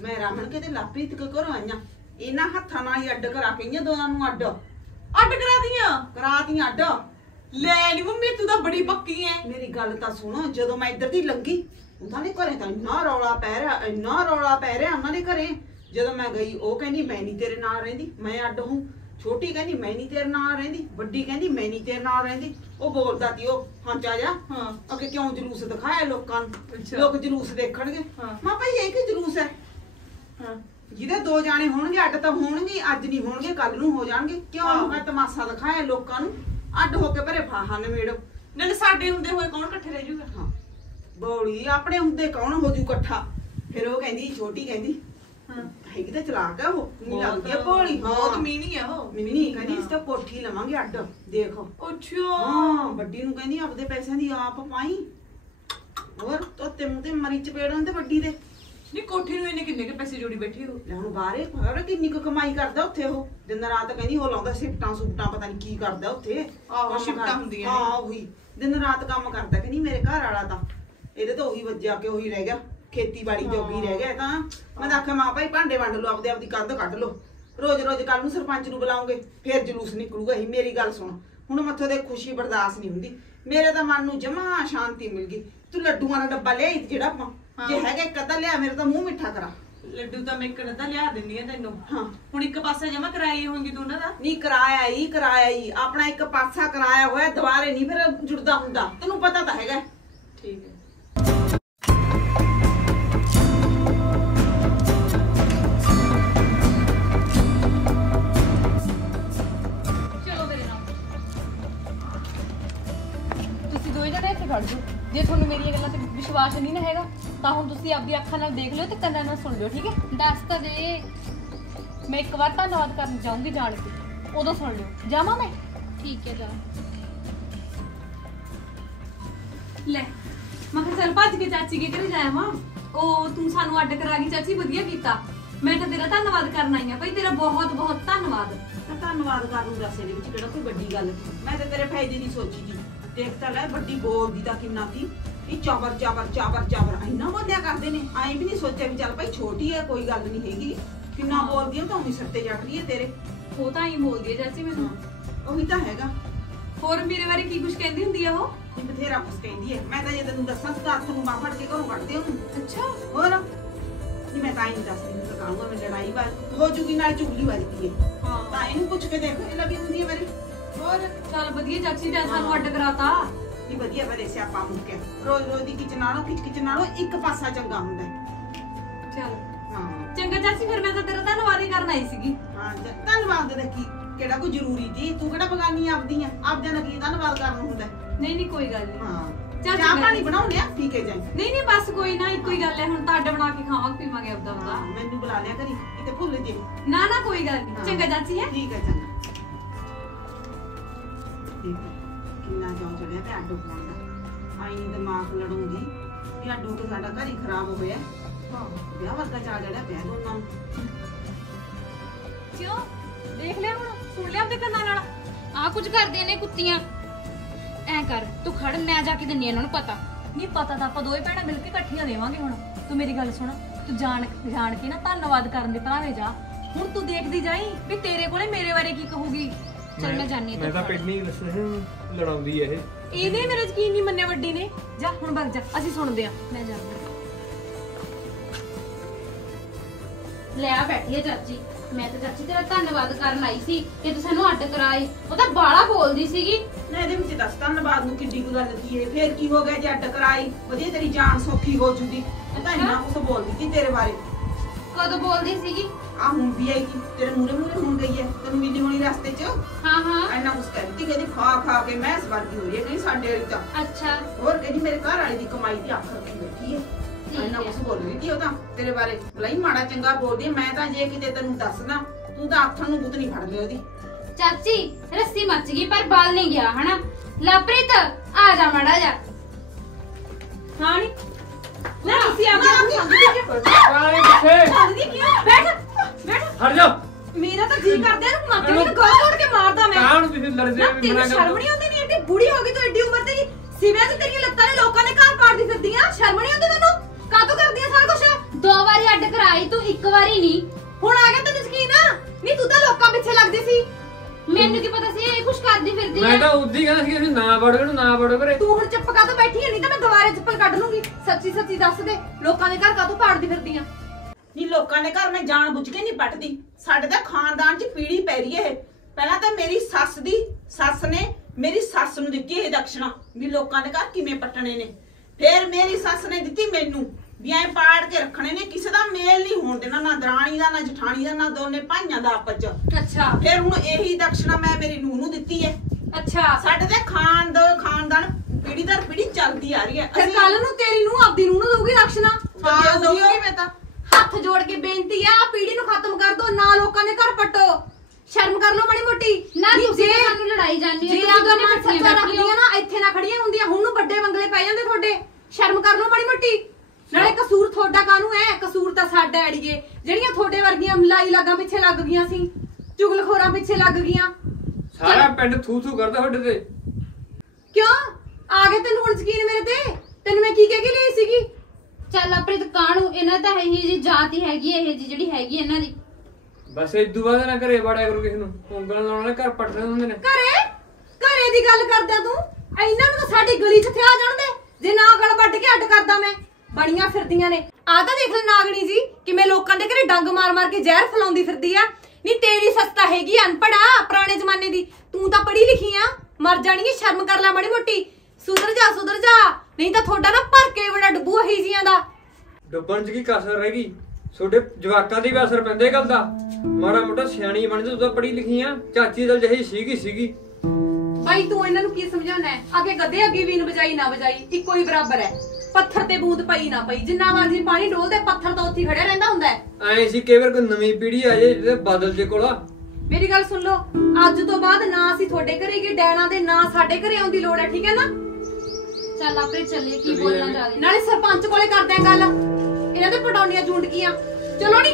ਮੈਂ ਰਾਮਣ ਕੇ ਤੇ ਲਾਪ੍ਰੀਤ ਕੋ ਘਰੋਂ ਆਈਆਂ, ਇਹਨਾਂ ਹੱਥਾਂ ਨਾਲ ਹੀ ਅੱਡ ਕਰਾ ਕੇ ਆਈਆਂ ਦੋਨਾਂ ਨੂੰ। ਅੱਡ ਕਰਾਤੀਆਂ ਅੱਡ। ਲੈ ਨੀ ਮੰਮੀ ਤੂੰ ਤਾਂ ਬੜੀ ਪੱਕੀ ਐ। ਮੇਰੀ ਗੱਲ ਤਾਂ ਸੁਣੋ, ਜਦੋਂ ਮੈਂ ਇੱਧਰ ਦੀ ਲੰਗੀ ਉਹਨਾਂ ਦੇ ਘਰੇ ਤਾਂ ਇੰਨਾ ਰੌਲਾ ਪੈ ਰਿਹਾ ਉਹਨਾਂ ਦੇ ਘਰੇ। ਜਦੋਂ ਮੈਂ ਗਈ ਉਹ ਕਹਿੰਦੀ ਮੈਂ ਨਹੀਂ ਤੇਰੇ ਨਾਲ ਰਹਿੰਦੀ, ਮੈਂ ਅੱਡ ਹੂੰ। ਛੋਟੀ ਕਹਿੰਦੀ ਮੈਂ ਨਹੀਂ ਤੇਰੇ ਨਾਲ ਰਹਿੰਦੀ, ਵੱਡੀ ਕਹਿੰਦੀ ਮੈਂ ਨਹੀਂ ਤੇਰੇ ਨਾਲ ਰਹਿੰਦੀ। ਉਹ ਬੋਲਦਾ ਤੀ ਉਹ ਹਾਂਚਾ ਜਾ ਹਾਂ ਅੱਗੇ ਕਿਉਂ ਜਲੂਸ ਦਿਖਾਇਆ ਲੋਕਾਂ ਨੂੰ, ਅੱਛਾ। ਲੋਕ ਜਲੂਸ ਦੇਖਣਗੇ। ਹਾਂ। ਮਾਂ ਭਾਈ ਇਹ ਕੀ ਜਲੂਸ ਹੈ? ਹਾਂ ਜਿਹਦੇ 2 ਜਾਣੇ ਹੋਣਗੇ ਅੱਡ ਤਾਂ ਹੋਣਗੇ, ਅੱਜ ਨਹੀਂ ਹੋਣਗੇ ਕੱਲ ਨੂੰ ਹੋ ਜਾਣਗੇ। ਕਿਉਂ ਮੈਂ ਤਮਾਸ਼ਾ ਦਿਖਾਇਆ ਲੋਕਾਂ ਨੂੰ? ਅੱਡ ਹੋ ਕੇ ਭਰੇ ਫਾਹਾ ਨਵੇੜੋ। ਨਾਲੇ ਸਾਡੇ ਹੁੰਦੇ ਹੋਏ ਕੌਣ ਇਕੱਠੇ ਰਹਿ ਜੂਗਾ? ਹਾਂ ਬੋਲੀ ਆਪਣੇ ਹੁੰਦੇ ਕੌਣ ਹੋ ਜੂ ਇਕੱਠਾ? ਫਿਰ ਉਹ ਕਹਿੰਦੀ ਛੋਟੀ ਕਹਿੰਦੀ ਹਾਂ ਹੈਗੀ ਤਾਂ ਚਲਾਕ ਹੈ ਉਹ, ਨਹੀਂ ਲੱਗਦੀ ਆ ਭੋਲੀ। ਬਹੁਤ ਮੀਨੀ ਆ ਉਹ। ਮਿੰਨੀ ਕਹਿੰਦੀ ਇਸ ਤਾਂ ਕੋਠੀ ਲਵਾਂਗੇ ਅੱਡ, ਦੇਖੋ। ਅੱਛਾ ਹਾਂ ਵੱਡੀ ਨੂੰ ਕਹਿੰਦੀ ਆਪਦੇ ਪੈਸਿਆਂ ਦੀ ਆਪ ਪਾਈ, ਹੋਰ ਤੋਤੇ ਮੂੰਹ ਤੇ ਮਰੀ ਚਪੇੜਾਂ ਤੇ ਵੱਡੀ ਦੇ। ਨੀ ਕੋਠੀ ਨੂੰ ਇਹਨੇ ਕਿੰਨੇ ਕੇ ਪੈਸੇ ਜੋੜੀ ਬੈਠੀ ਹੋ? ਲੈ ਹੁਣ ਬਾਹਰੇ ਖਬਰ ਕਿੰਨੀ ਕੁ ਕਮਾਈ ਕਰਦਾ ਉੱਥੇ ਉਹ, ਦਿਨ ਰਾਤ ਕਹਿੰਦੀ ਉਹ ਲਾਉਂਦਾ ਸਿਫਟਾਂ ਸੁਫਟਾਂ, ਪਤਾ ਨਹੀਂ ਕੀ ਕਰਦਾ ਉੱਥੇ। ਆਹੋ, ਸ਼ਿਫਟਾਂ ਹੁੰਦੀਆਂ ਨੇ। ਹਾਂ ਉਹੀ ਦਿਨ ਰਾਤ ਕੰਮ ਕਰਦਾ। ਕਹਿੰਦੀ ਮੇਰੇ ਘਰ ਵਾਲਾ ਤਾਂ ਇਹਦੇ ਤੋਂ ਉਹੀ ਵੱਜਿਆ ਕਿ ਉਹੀ ਰਹਿ ਗਿਆ, ਖੇਤੀਬਾੜੀ ਜੋਗੀ ਰਹਿ ਗਿਆ। ਤਾਂ ਮੈਂ ਆਖਿਆ ਮਾਂ ਭਾਈ ਭਾਂਡੇ ਵੰਡ ਲਓ, ਆਪਦੀ ਕੰਧ ਕੱਢ ਲਓ। ਰੋਜ਼ ਕੱਲ ਨੂੰ ਸਰਪੰਚ ਨੂੰ ਬੁਲਾਉਂਗੇ ਫੇਰ ਜਲੂਸ ਨਿਕਲੂਗਾ ਹੀ। ਮੇਰੀ ਗੱਲ ਸੁਣ, ਹੁਣ ਮੱਥੋਂ ਦੇ ਖੁਸ਼ੀ ਬਰਦਾਸ਼ਤ ਨਹੀਂ ਹੁੰਦੀ। ਮੇਰੇ ਤਾਂ ਮਨ ਨੂੰ ਜਮਾ ਸ਼ਾਂਤੀ ਮਿਲ ਗਈ। ਤੂੰ ਲੱਡੂਆਂ ਦਾ ਡੱਬਾ ਲਿਆਈ ਜਿਹੜਾ ਆਪਾਂ, ਜੇ ਹੈਗਾ ਇੱਕ ਅੱਧਾ ਲਿਆ, ਮੇਰੇ ਤਾਂ ਮੂੰਹ ਮਿੱਠਾ ਕਰਾ। ਲੱਡੂ ਤਾਂ ਮੈਂ ਇੱਕ ਅੱਧਾ ਲਿਆ ਦਿੰਦੀ ਆ ਤੈਨੂੰ। ਹਾਂ ਹੁਣ ਇੱਕ ਪਾਸੇ ਜਮਾ ਕਰਾਈ ਹੋਣਗੀ ਤੂੰ ਉਹਨਾਂ ਦਾ। ਨਹੀਂ ਕਰਾਇਆ ਹੀ ਆਪਣਾ ਇੱਕ ਪਾਸਾ ਕਰਾਇਆ ਹੋਇਆ, ਦੁਬਾਰੇ ਨਹੀਂ ਫਿਰ ਜੁੜਦਾ ਹੁੰਦਾ, ਤੈਨੂੰ ਪਤਾ ਤਾਂ ਹੈਗਾ। ਠੀਕ ਹੈ ਚਲੋ ਮੇਰੇ ਨਾਲ, ਤੁਸੀਂ ਦੋਵੇਂ ਜਣੇ ਇੱਥੇ ਖੜ ਜਾਓ। ਜੇ ਤੁਹਾਨੂੰ ਮੇਰੀਆਂ ਗੱਲਾਂ ਤੇ ਵਿਸ਼ਵਾਸ ਨਹੀਂ ਨਾ ਹੈਗਾ ਤਾਂ ਹੁਣ ਤੁਸੀਂ ਆਪਦੀ ਅੱਖਾਂ ਨਾਲ ਦੇਖ ਲਿਓ ਤੇ ਕੰਨਾਂ ਨਾਲ ਸੁਣ ਲਿਓ, ਠੀਕ ਹੈ? ਦੱਸ ਤਾਂ ਦੇ। ਮੈਂ ਇੱਕ ਵਾਰ ਧੰਨਵਾਦ ਕਰਨ ਜਾਊਂਗੀ ਜਾਣ ਕੇ, ਉਦੋਂ ਸੁਣ ਲਿਓ। ਜਾਵਾਂ ਮੈਂ? ਠੀਕ ਹੈ ਜਾ। ਲੈ ਮੈਂ ਕਿਹਾ ਚੱਲ ਭੱਜ ਕੇ ਚਾਚੀ ਕੇ ਘਰੇ ਜਾਇਆ ਵਾਂ। ਉਹ ਤੂੰ ਸਾਨੂੰ ਅੱਡ ਕਰਾ ਗਈ ਚਾਚੀ, ਵਧੀਆ ਕੀਤਾ। ਮੈਂ ਤਾਂ ਤੇਰਾ ਧੰਨਵਾਦ ਕਰਨ ਆਈ ਆ ਭਾਈ, ਤੇਰਾ ਬਹੁਤ ਬਹੁਤ ਧੰਨਵਾਦ। ਤਾਂ ਧੰਨਵਾਦ ਕਰਨ ਨੂੰ ਦੱਸ, ਇਹਦੇ ਵਿੱਚ ਕਿਹੜਾ ਕੋਈ ਵੱਡੀ ਗੱਲ ਮੈਂ ਤਾਂ ਤੇਰੇ ਫਾਇਦੇ ਦੀ ਸੋਚੀ ਜੀ। ਦੇਖ ਤਾਂ ਲੈ ਵੱਡੀ ਬੋਲਦੀ ਤਾਂ ਕਿੰਨਾ ਸੀ, ਇਹ ਚਾਵਰ ਚਾਵਰ ਚਾਵਰ ਚਾਵਰ ਇੰਨਾ ਬੋਲਿਆ ਕਰਦੇ ਨੇ। ਐਂ ਵੀ ਨਹੀਂ ਸੋਚਿਆ ਵੀ ਚੱਲ ਭਾਈ ਛੋਟੀ ਹੈ ਕੋਈ ਗੱਲ ਨਹੀਂ ਹੈਗੀ, ਕਿੰਨਾ ਬੋਲਦੀ ਹੈ ਤਾਂ ਉਹੀ ਸਿਰ ਤੇ ਜੱਟ ਰਹੀ ਹੈ ਤੇਰੇ। ਉਹ ਤਾਂ ਹੀ ਬੋਲਦੀ ਹੈ ਚਾਚੀ ਮੈਨੂੰ। ਉਹੀ ਤਾਂ ਹੈਗਾ। ਹੋਰ ਮੇਰੇ ਬਾਰੇ ਕੀ ਕੁਝ ਕਹਿੰਦੀ ਹੁੰਦੀ ਆ ਉਹ? ਇਹ ਬਥੇਰਾ ਕੁਛ ਕਹਿੰਦੀ ਹੈ। ਮੈਂ ਤਾਂ ਜੇ ਤੈਨੂੰ ਦੱਸਾਂ ਤਾਂ ਹੱਥ ਨੂੰ ਮਾਰ ਫੜ ਕੇ ਘਰੋਂ ਕੱਢਦੇ ਉਹਨੂੰ। ਅੱਛਾ ਹੋਰ ਨਹੀਂ ਮੈਂ ਤਾਂ ਹੀ ਨਹੀਂ ਦੱਸਦੀ, ਮੈਂ ਤਾਂ ਕਹਾਂਗਾ ਮੈਂ ਲੜਾਈ ਹੋ ਜੂਗੀ ਨਾਲ ਚੁਗਲੀ ਵੱਜਦੀ ਹੈ। ਹਾਂ ਤਾਂ ਇਹਨੂੰ ਪੁੱਛ ਕੇ ਦੇਖ, ਇਹ ਲੱਗੀ ਹੁੰਦੀ ਹੈ ਮੇਰੀ। ਹੋਰ ਚੱਲ ਵਧੀਆ ਚਾਚੀ ਤੇ ਸਾਨੂੰ ਅੱਡ ਕਰਾਤਾ। ਨਹੀਂ ਵਧੀਆ ਬਰੇ ਸਿਆਪਾ ਮੁੱਕਿਆ। ਰੋਜ਼ ਰੋਜ਼ ਦੀ ਕਿਚ ਨਾਲੋਂ ਇੱਕ ਪਾਸਾ ਚੰਗਾ ਹੁੰਦਾ ਹੈ। ਚੱਲ ਹਾਂ ਚੰਗਾ ਚਾਚੀ, ਫਿਰ ਮੈਂ ਤਾਂ ਤੇਰਾ ਧੰਨਵਾਦ ਹੀ ਕਰਨ ਆਈ ਸੀਗੀ। ਹਾਂ ਧੰਨਵਾਦ ਦਾ ਕੀ ਕਿਹੜਾ ਕੋਈ ਜ਼ਰੂਰੀ ਜੀ, ਤੂੰ ਕਿਹੜਾ ਬਗਾਨੀ ਆਪਦੀ ਆ, ਆਪਦਿਆਂ ਦਾ ਕੀ ਧੰਨਵਾਦ ਕਰਨਾ ਹੁੰਦਾ ਹੈ। ਨਹੀਂ ਕੋਈ ਗੱਲ ਨਹੀਂ। ਹਾਂ ਚੱਲ ਚਾਹ ਪਾਣੀ ਬਣਾਉਣੇ ਆ, ਠੀਕ ਹੈ ਜਾਈ। ਨਹੀਂ ਬਸ ਕੋਈ ਨਾ, ਇੱਕੋ ਹੀ ਗੱਲ ਹੈ, ਹੁਣ ਤਾਂ ਅੱਡ ਬਣਾ ਕੇ ਖਾਵਾਂਗੇ ਪੀਵਾਂਗੇ ਆਪਦਾ ਹਾਂ ਆਪਦਾ। ਮੈਨੂੰ ਬੁਲਾ ਲਿਆ ਕਰੀ, ਕਿਤੇ ਭੁੱਲ ਜੇ। ਨਾ ਕੋਈ ਗੱਲ ਨਹੀਂ। ਹਾਂ। ਚੰਗਾ ਚਾਚੀ ਹੈ। ਠੀਕ ਹੈ ਚੰਗਾ। ਦੇਖ ਕਿੰਨਾ ਜਾਉ ਚੜਿਆ ਤੇ ਅੱਡੋ ਪਾਉਣ ਦਾ। ਆਈ ਨੀ ਦਿਮਾਗ ਲੜੂਗੀ ਵੀ ਅੱਡੋ ਤੇ ਸਾਡਾ ਘਰ ਹੀ ਖਰਾਬ ਹੋਇਆ। ਹਾਂ ਵਿਆਹ ਵਰਗਾ ਚਾ ਜੜਿਆ ਪਿਆ ਦੋਨਾਂ ਨੂੰ। ਕਿਉਂ ਦੇਖ ਲਿਆ ਹੁਣ, ਸੁਣ ਲਿਆ ਆਪਣੇ ਕੰਨਾਂ ਨਾਲ। ਆ ਕੁਝ ਕਰਦੀਆਂ ਨੇ ਕੁੱਤੀਆਂ। ਐ ਕਰ ਤੂੰ ਖੜ, ਮੈਂ ਜਾ ਕੇ ਦਿੰਨੀ ਇਹਨਾਂ ਨੂੰ ਪਤਾ। ਨਹੀਂ ਪਤਾ ਤਾਂ ਆਪਾਂ ਦੋਵੇਂ ਭੈਣਾਂ ਮਿਲ ਕੇ ਇਕੱਠੀਆਂ ਦੇਵਾਂਗੇ। ਹੁਣ ਤੂੰ ਮੇਰੀ ਗੱਲ ਸੁਣ, ਤੂੰ ਜਾਣ ਕੇ ਨਾ ਧੰਨਵਾਦ ਕਰਨ ਦੇ ਭਰਾਵੇ ਜਾ। ਹੁਣ ਤੂੰ ਦੇਖਦੀ ਜਾਈ ਵੀ ਤੇਰੇ ਕੋਲੇ ਮੇਰੇ ਬਾਰੇ ਕੀ ਕਹੂਗੀ। ਚੱਲ ਮੈਂ ਜਾਣੀ। ਮੈਂ ਤਾਂ ਪਹਿਲਾਂ ਹੀ ਦੱਸਿਆ ਲੜਾਉਂਦੀ ਹੈ ਇਹ। ਇਹਨੇ ਮੇਰਾ ਯਕੀਨ ਨਹੀਂ ਮੰਨਿਆ ਵੱਡੀ ਨੇ। ਜਾ ਹੁਣ ਵਗ ਜਾ, ਅਸੀਂ ਸੁਣਦੇ ਆ। ਮੈਂ ਜਾਣੀ। ਲੈ ਆ ਬੈਠੀ ਹੈ ਚਾਚੀ। ਮੈਂ ਤਾਂ ਚਾਚੀ ਤੇਰਾ ਧੰਨਵਾਦ ਕਰਨ ਆਈ ਸੀ ਕਿ ਤੂੰ ਸਾਨੂੰ ਅੱਡ ਕਰਾਏ। ਉਹ ਤਾਂ ਬਾਲਾ ਬੋਲਦੀ ਸੀਗੀ। ਨਾ ਇਹਦੇ ਵਿੱਚ ਦੱਸ ਧੰਨਵਾਦ ਨੂੰ ਕਿੱਡੀ ਕੁ ਗੱਲ ਕੀ ਹੈ। ਫੇਰ ਕੀ ਹੋ ਗਿਆ ਜੇ ਅੱਡ ਕਰਾਈ, ਵਧੀਆ ਤੇਰੀ ਜਾਨ ਸੌਖੀ ਹੋ ਜੂਗੀ। ਉਹ ਤਾਂ ਇੰਨਾ ਕੁਛ ਬੋਲਦੀ ਸੀ ਤੇਰੇ ਬਾਰੇ। ਕਦੋਂ ਬੋਲਦੀ ਸੀਗੀ? ਆ ਹੁਣ ਵੀ ਆਏਗੀ ਤੇਰੇ ਮੂਰੇ ਹੁਣ ਗਈ ਹੈ, ਤੈਨੂੰ ਮਿਲੀ ਹੋਣੀ ਰਸਤੇ 'ਚ। ਹਾਂ ਇੰਨਾ ਕੁਛ ਕਹਿੰਦੀ, ਕਹਿੰਦੀ ਖਾ ਕੇ ਮੈਂ ਸਵਰਗੀ ਹੋ ਰਹੀ ਹੈ, ਕਹਿੰਦੀ ਸਾਡੇ ਵਾਲੀ ਤਾਂ। ਅੱਛਾ ਹੋਰ ਕਹਿੰਦੀ ਮੇਰੇ ਘਰ ਵਾਲੇ ਦੀ ਕਮਾਈ ਦੀ ਅੱਖ ਰੱਖੀ ਬੈਠੀ ਹੈ। ਇੰਨਾ ਕੁਛ ਬੋਲ ਰਹੀ ਸੀ ਉਹ ਤਾਂ ਤੇਰੇ ਬਾਰੇ। ਬਲਾਈ ਮਾੜਾ ਚੰਗਾ ਬੋਲਦੀ ਹੈ। ਮੈਂ ਤਾਂ ਜੇ ਕਿਤੇ ਤੈਨੂੰ ਦੱਸਣਾ, ਤੂੰ ਤਾਂ ਆਖਣ ਨੂੰ ਗੁੱਤ ਨਹੀਂ ਫੜ ਲਿਆ ਉਹਦੀ। ਚਾਚੀ ਰੱਸੀ ਮੱਚ ਗਈ ਪਰ ਬਲ ਨਹੀਂ ਗਿਆ ਹਨਾ। ਲਵਪ੍ਰੀਤ ਆ ਜਾ ਮਾੜਾ ਜਾ। ਹਾਂ ਨਹੀਂ ਨਾ ਤੁਸੀਂ ਆਪਣਾ ਕਾਲੇ ਪਿੱਛੇ ਚੱਲਦੀ ਕਿਉਂ? ਬੈਠ ਹਟ ਜਾ। ਮੇਰਾ ਤਾਂ ਜੀ ਕਰਦਾ ਇਹਨੂੰ ਮਾਰ ਕੇ ਮੈਨੂੰ ਗਾਲ ਤੋੜ ਕੇ ਮਾਰਦਾ ਮੈਂ। ਕਾਹਨੂੰ ਤੁਸੀਂ ਲੜਦੇ ਨਾ ਵੀ ਤੈਨੂੰ ਮਨਾ ਸ਼ਰਮ ਨਹੀਂ ਆਉਂਦੀ? ਨਹੀਂ ਐਡੀ ਬੁੜੀ ਹੋ ਗਈ ਤੂੰ, ਐਡੀ ਉਮਰ ਤੇਰੀ। ਸਿਵਿਆਂ ਤੇ ਤੇਰੀਆਂ ਲੱਤਾਂ ਨੇ ਲੋਕਾਂ ਦੇ ਘਰ ਪਾੜਦੀ ਫਿਰਦੀਆਂ। ਸ਼ਰਮ ਨਹੀਂ ਆਉਂਦੀ ਤੈਨੂੰ? ਕਾਹਤੋਂ ਕਰਦੀਆਂ ਸਾਰਾ ਕੁਝ? 2 ਵਾਰੀ ਅੱਡ ਕਰਾਈ ਤੂੰ, 1 ਵਾਰੀ ਨਹੀਂ। ਹੁਣ ਆ ਗਿਆ ਤੈਨੂੰ ਯਕੀਨ? ਨਹੀਂ ਤੂੰ ਤਾਂ ਲੋਕਾਂ ਪਿੱਛੇ ਲੱਗਦੀ ਸੀ। ਮੈਨੂੰ ਕੀ ਪਤਾ ਸੀ ਇਹ ਕੁਝ ਕਰਦੀ ਫਿਰਦੀ ਮੈਂ ਹੈ। ਤਾਂ ਉਦੀ ਕਹਿੰਦਾ ਸੀ ਅਸੀਂ ਨਾ ਵੜੋ ਇਹਨੂੰ, ਨਾ ਵੜੋ ਘਰੇ। ਤੂੰ ਹੁਣ ਚੁੱਪ ਕਾਹਤੋਂ ਬੈਠੀ ਹੈ? ਨਹੀਂ ਤਾਂ ਮੈਂ ਦੁਬਾਰੇ ਚੱਪਲ ਕੱਢ ਲੂੰਗੀ। ਸੱਚੀ ਦੱਸ ਦੇ, ਲੋਕਾਂ ਦੇ ਘਰ ਕਾਹਤੋਂ ਪਾੜਦੀ ਫਿਰਦੀਆਂ? ਨਹੀਂ ਲੋਕਾਂ ਦੇ ਘਰ ਮੈਂ ਜਾਣ ਬੁੱਝ ਕੇ ਨਹੀਂ ਪੱਟਦੀ। ਸਾਡੇ ਤਾਂ ਖਾਨਦਾਨ 'ਚ ਪੀੜੀ ਪੈ ਰਹੀ ਹੈ ਇਹ। ਪਹਿਲਾਂ ਤਾਂ ਮੇਰੀ ਸੱਸ ਨੇ ਮੇਰੀ ਸੱਸ ਨੂੰ ਦਿੱਤੀ ਇਹ ਦਕਸ਼ਣਾ ਵੀ ਲੋਕਾਂ ਦੇ ਘਰ ਕਿਵੇਂ ਪੱਟਣੇ ਨੇ। ਫਿਰ ਮੇਰੀ ਸੱਸ ਨੇ ਦਿੱਤੀ ਮੈਨੂੰ ਵੀ ਐ ਪਾੜ ਕੇ ਰੱਖਣੇ ਨੇ, ਕਿਸੇ ਦਾ ਮੇਲ ਨਹੀਂ ਹੋਣ ਦੇਣਾ, ਨਾ ਦਰਾਣੀ ਦਾ ਨਾ ਜਠਾਣੀ ਦਾ, ਨਾ ਦੋਨੇ ਭਾਈਆਂ ਦਾ ਆਪਸ 'ਚ। ਅੱਛਾ ਫਿਰ ਹੁਣ ਇਹੀ ਦਕਸ਼ਣਾ ਮੈਂ ਮੇਰੀ ਨੂੰਹ ਨੂੰ ਦਿੱਤੀ ਹੈ। ਅੱਛਾ ਸਾਡੇ ਤੇ ਖਾਨਦਾਨ ਪੀੜੀ ਦਰ ਪੀੜੀ ਚੱਲਦੀ ਆ ਰਹੀ ਹੈ। ਫਿਰ ਕੱਲ ਨੂੰ ਤੇਰੀ ਨੂੰਹ ਆਪਦੀ ਨੂੰਹ ਨੂੰ ਦਊਗੀ ਦਕਸ਼ਣਾ। ਹਾਂ ਦਊਗੀ ਮੈਂ ਤਾਂ। ਹੱਥ ਜੋੜ ਕੇ ਬੇਨਤੀ ਆ, ਪੀੜੀ ਨੂੰ ਖਤਮ ਕਰ ਦੋ, ਨਾ ਲੋਕਾਂ ਦੇ ਘਰ ਪੱਟੋ। ਸ਼ਰਮ ਕਰ ਲੋ ਮਾੜੀ ਮੋਟੀ। ਨਾ ਤੁਸੀਂ ਤਾਂ ਸਾਨੂੰ ਲੜਾਈ ਜਾਂਦੀ ਜੇ ਆਪਦਾ ਮਨ ਸੱਚਾ ਰੱਖਦੀਆਂ ਨਾ, ਇੱਥੇ ਨਾ ਖੜੀਆਂ ਹੁੰਦੀਆਂ। ਹੁਣ ਨੂੰ ਵੱਡੇ ਬੰਗਲੇ ਪੈ ਜਾਂਦੇ ਤੁਹਾਡੇ। ਸ਼ਰਮ ਕਰ ਲੋ ਮਾੜੀ ਮੋਟੀ। ਨਾਲੇ ਕਸੂਰ ਤੁਹਾਡਾ ਕਾਹਨੂੰ ਹੈ? ਕਸੂਰ ਤਾਂ ਸਾਡਾ ਐੜੀਏ, ਜਿਹੜੀਆਂ ਤੁਹਾਡੇ ਵਰਗੀਆਂ ਲਾਈ ਲਾਗਾਂ ਪਿੱਛੇ ਲੱਗ ਗਈਆਂ ਸੀ, ਚੁਗਲਖੋਰਾਂ ਪਿੱਛੇ ਲੱਗ ਗਈਆਂ। ਸਾਰਾ ਪਿੰਡ ਥੂ ਕਰਦਾ ਤੁਹਾਡੇ ਤੇ। ਕਿਉਂ ਆ ਗਏ ਤੈਨੂੰ ਹੁਣ ਯਕੀਨ ਮੇਰੇ ਤੇ? ਤੈਨੂੰ ਮੈਂ ਕੀ ਕਹਿ ਕੇ ਲਈ ਸੀਗੀ? ਚੱਲ ਲਵਪ੍ਰੀਤ ਕਾਹਨੂੰ, ਇਹਨਾਂ ਤਾਂ ਇਹੀ ਜੀ ਜਾਤੀ ਹੈਗੀ ਇਹ ਜੀ ਜਿਹੜੀ ਹੈਗੀ ਇਹਨਾਂ ਦੀ। ਬਸ ਇਦੋਂ ਬਾਅਦ ਨਾ ਘਰੇ ਵੜਿਆ ਕਰੋ ਕਿਸੇ ਨੂੰ। ਉਂਗਲਾਂ ਲਾਉਣ ਵਾਲੇ ਘਰ ਪੱਟਦੇ ਹੁੰਦੇ ਨੇ। ਘਰੇ ਦੀ ਗੱਲ ਕਰਦਾ ਤੂੰ? ਇਹਨਾਂ ਨੂੰ ਤਾਂ ਸਾਡੀ ਗਲੀ 'ਚ ਥਿਆ ਜਾਣ ਦੇ, ਜੇ ਨਾ ਗਲ ਵੱਢ ਕੇ ਅੱਡ ਕਰਦਾ ਮੈਂ। ਬਣੀਆਂ ਫਿਰਦੀਆਂ ਨੇ। ਆ ਤਾਂ ਦੇਖ ਲੈ ਨਾਗਣੀ ਜੀ ਕਿਵੇਂ ਲੋਕਾਂ ਦੇ ਘਰੇ ਡੰਗ ਮਾਰ ਕੇ ਜ਼ਹਿਰ ਫਲਾਉਂਦੀ ਫਿਰਦੀ ਆ। ਨਹੀਂ ਤੇਰੀ ਸੱਸ ਤਾਂ ਹੈਗੀ ਅਨਪੜਾ ਪੁਰਾਣੇ ਜ਼ਮਾਨੇ ਦੀ, ਤੂੰ ਤਾਂ ਪੜ੍ਹੀ ਲਿਖੀ ਆ। ਮਰ ਜਾਣੀ ਹੈ, ਸ਼ਰਮ ਕਰ ਲੈ ਮਾੜੀ ਮੋਟੀ। ਸੁਧਰ ਜਾ ਨਹੀਂ ਤਾਂ ਤੁਹਾਡਾ ਨਾ ਭਰ ਕੇ ਬੜਾ ਡੱਬੂ ਅਹੀ ਜੀਆਂ ਦਾ। ਡੁੱਬਣ 'ਚ ਕੀ ਕਸਰ ਰਹਿ ਗਈ? ਤੁਹਾਡੇ ਜਵਾਕਾਂ ਦੀ ਵੀ ਅਸਰ ਪੈਂਦਾ ਇਹ ਗੱਲ ਦਾ। ਮਾੜਾ ਮੋਟਾ ਸਿਆਣੀ ਬਣ ਜਾ, ਤੂੰ ਤਾਂ ਪੜ੍ਹੀ ਲਿਖੀ ਆ। ਚਾਚੀ ਤਾਂ ਜਿਹੀ ਸੀਗੀ। ਭਾਈ ਤੂੰ ਇਹਨਾਂ ਨੂੰ ਕੀ ਸਮਝਾਉਣਾ ਹੈ? ਅੱਗੇ ਗੱਦੇ ਅੱਗੇ ਵੀਨ ਬਜਾਈ ਨਾ ਬਜਾਈ ਇੱਕੋ ਹੀ ਬਰਾਬਰ ਹੈ। ਪੱਥਰ ਤੇ ਬੂੰਦ ਪਈ ਨਾ ਪਈ, ਜਿੰਨਾ ਮਰਜ਼ੀ ਪਾਣੀ ਡੋਲਦੇ ਪੱਥਰ ਤਾਂ ਉੱਥੇ ਖੜਿਆ ਰਹਿੰਦਾ ਹੁੰਦਾ ਹੈ। ਐ ਸੀ ਕਈ ਵਾਰ ਕੋਈ ਨਵੀਂ ਪੀੜ੍ਹੀ ਆ ਜੇ ਜਿਹਦੇ ਬਾਦਲ ਜੇ ਕੋਲ। ਮੇਰੀ ਗੱਲ ਸੁਣ ਲਓ, ਅੱਜ ਤੋਂ ਬਾਅਦ ਨਾ ਅਸੀਂ ਤੁਹਾਡੇ ਘਰੇ ਗਏ ਡੈਣਾ ਦੇ, ਨਾ ਸਾਡੇ ਘਰੇ ਆਉਣ ਦੀ ਲੋੜ ਹੈ, ਠੀਕ ਹੈ ਨਾ? ਚੱਲ ਆਪੇ ਚੱਲੇ, ਕੀ ਬੋਲਣਾ ਚਾਹਦੀ। ਨਾਲੇ ਸਰਪੰਚ ਕੋਲੇ ਕਰਦੇ ਆ ਗੱਲ, ਇਹਨਾਂ ਦੇ ਪਟੌਣੀਆਂ ਜੂੰਡ ਗਈਆਂ। ਚਲੋ ਨੀ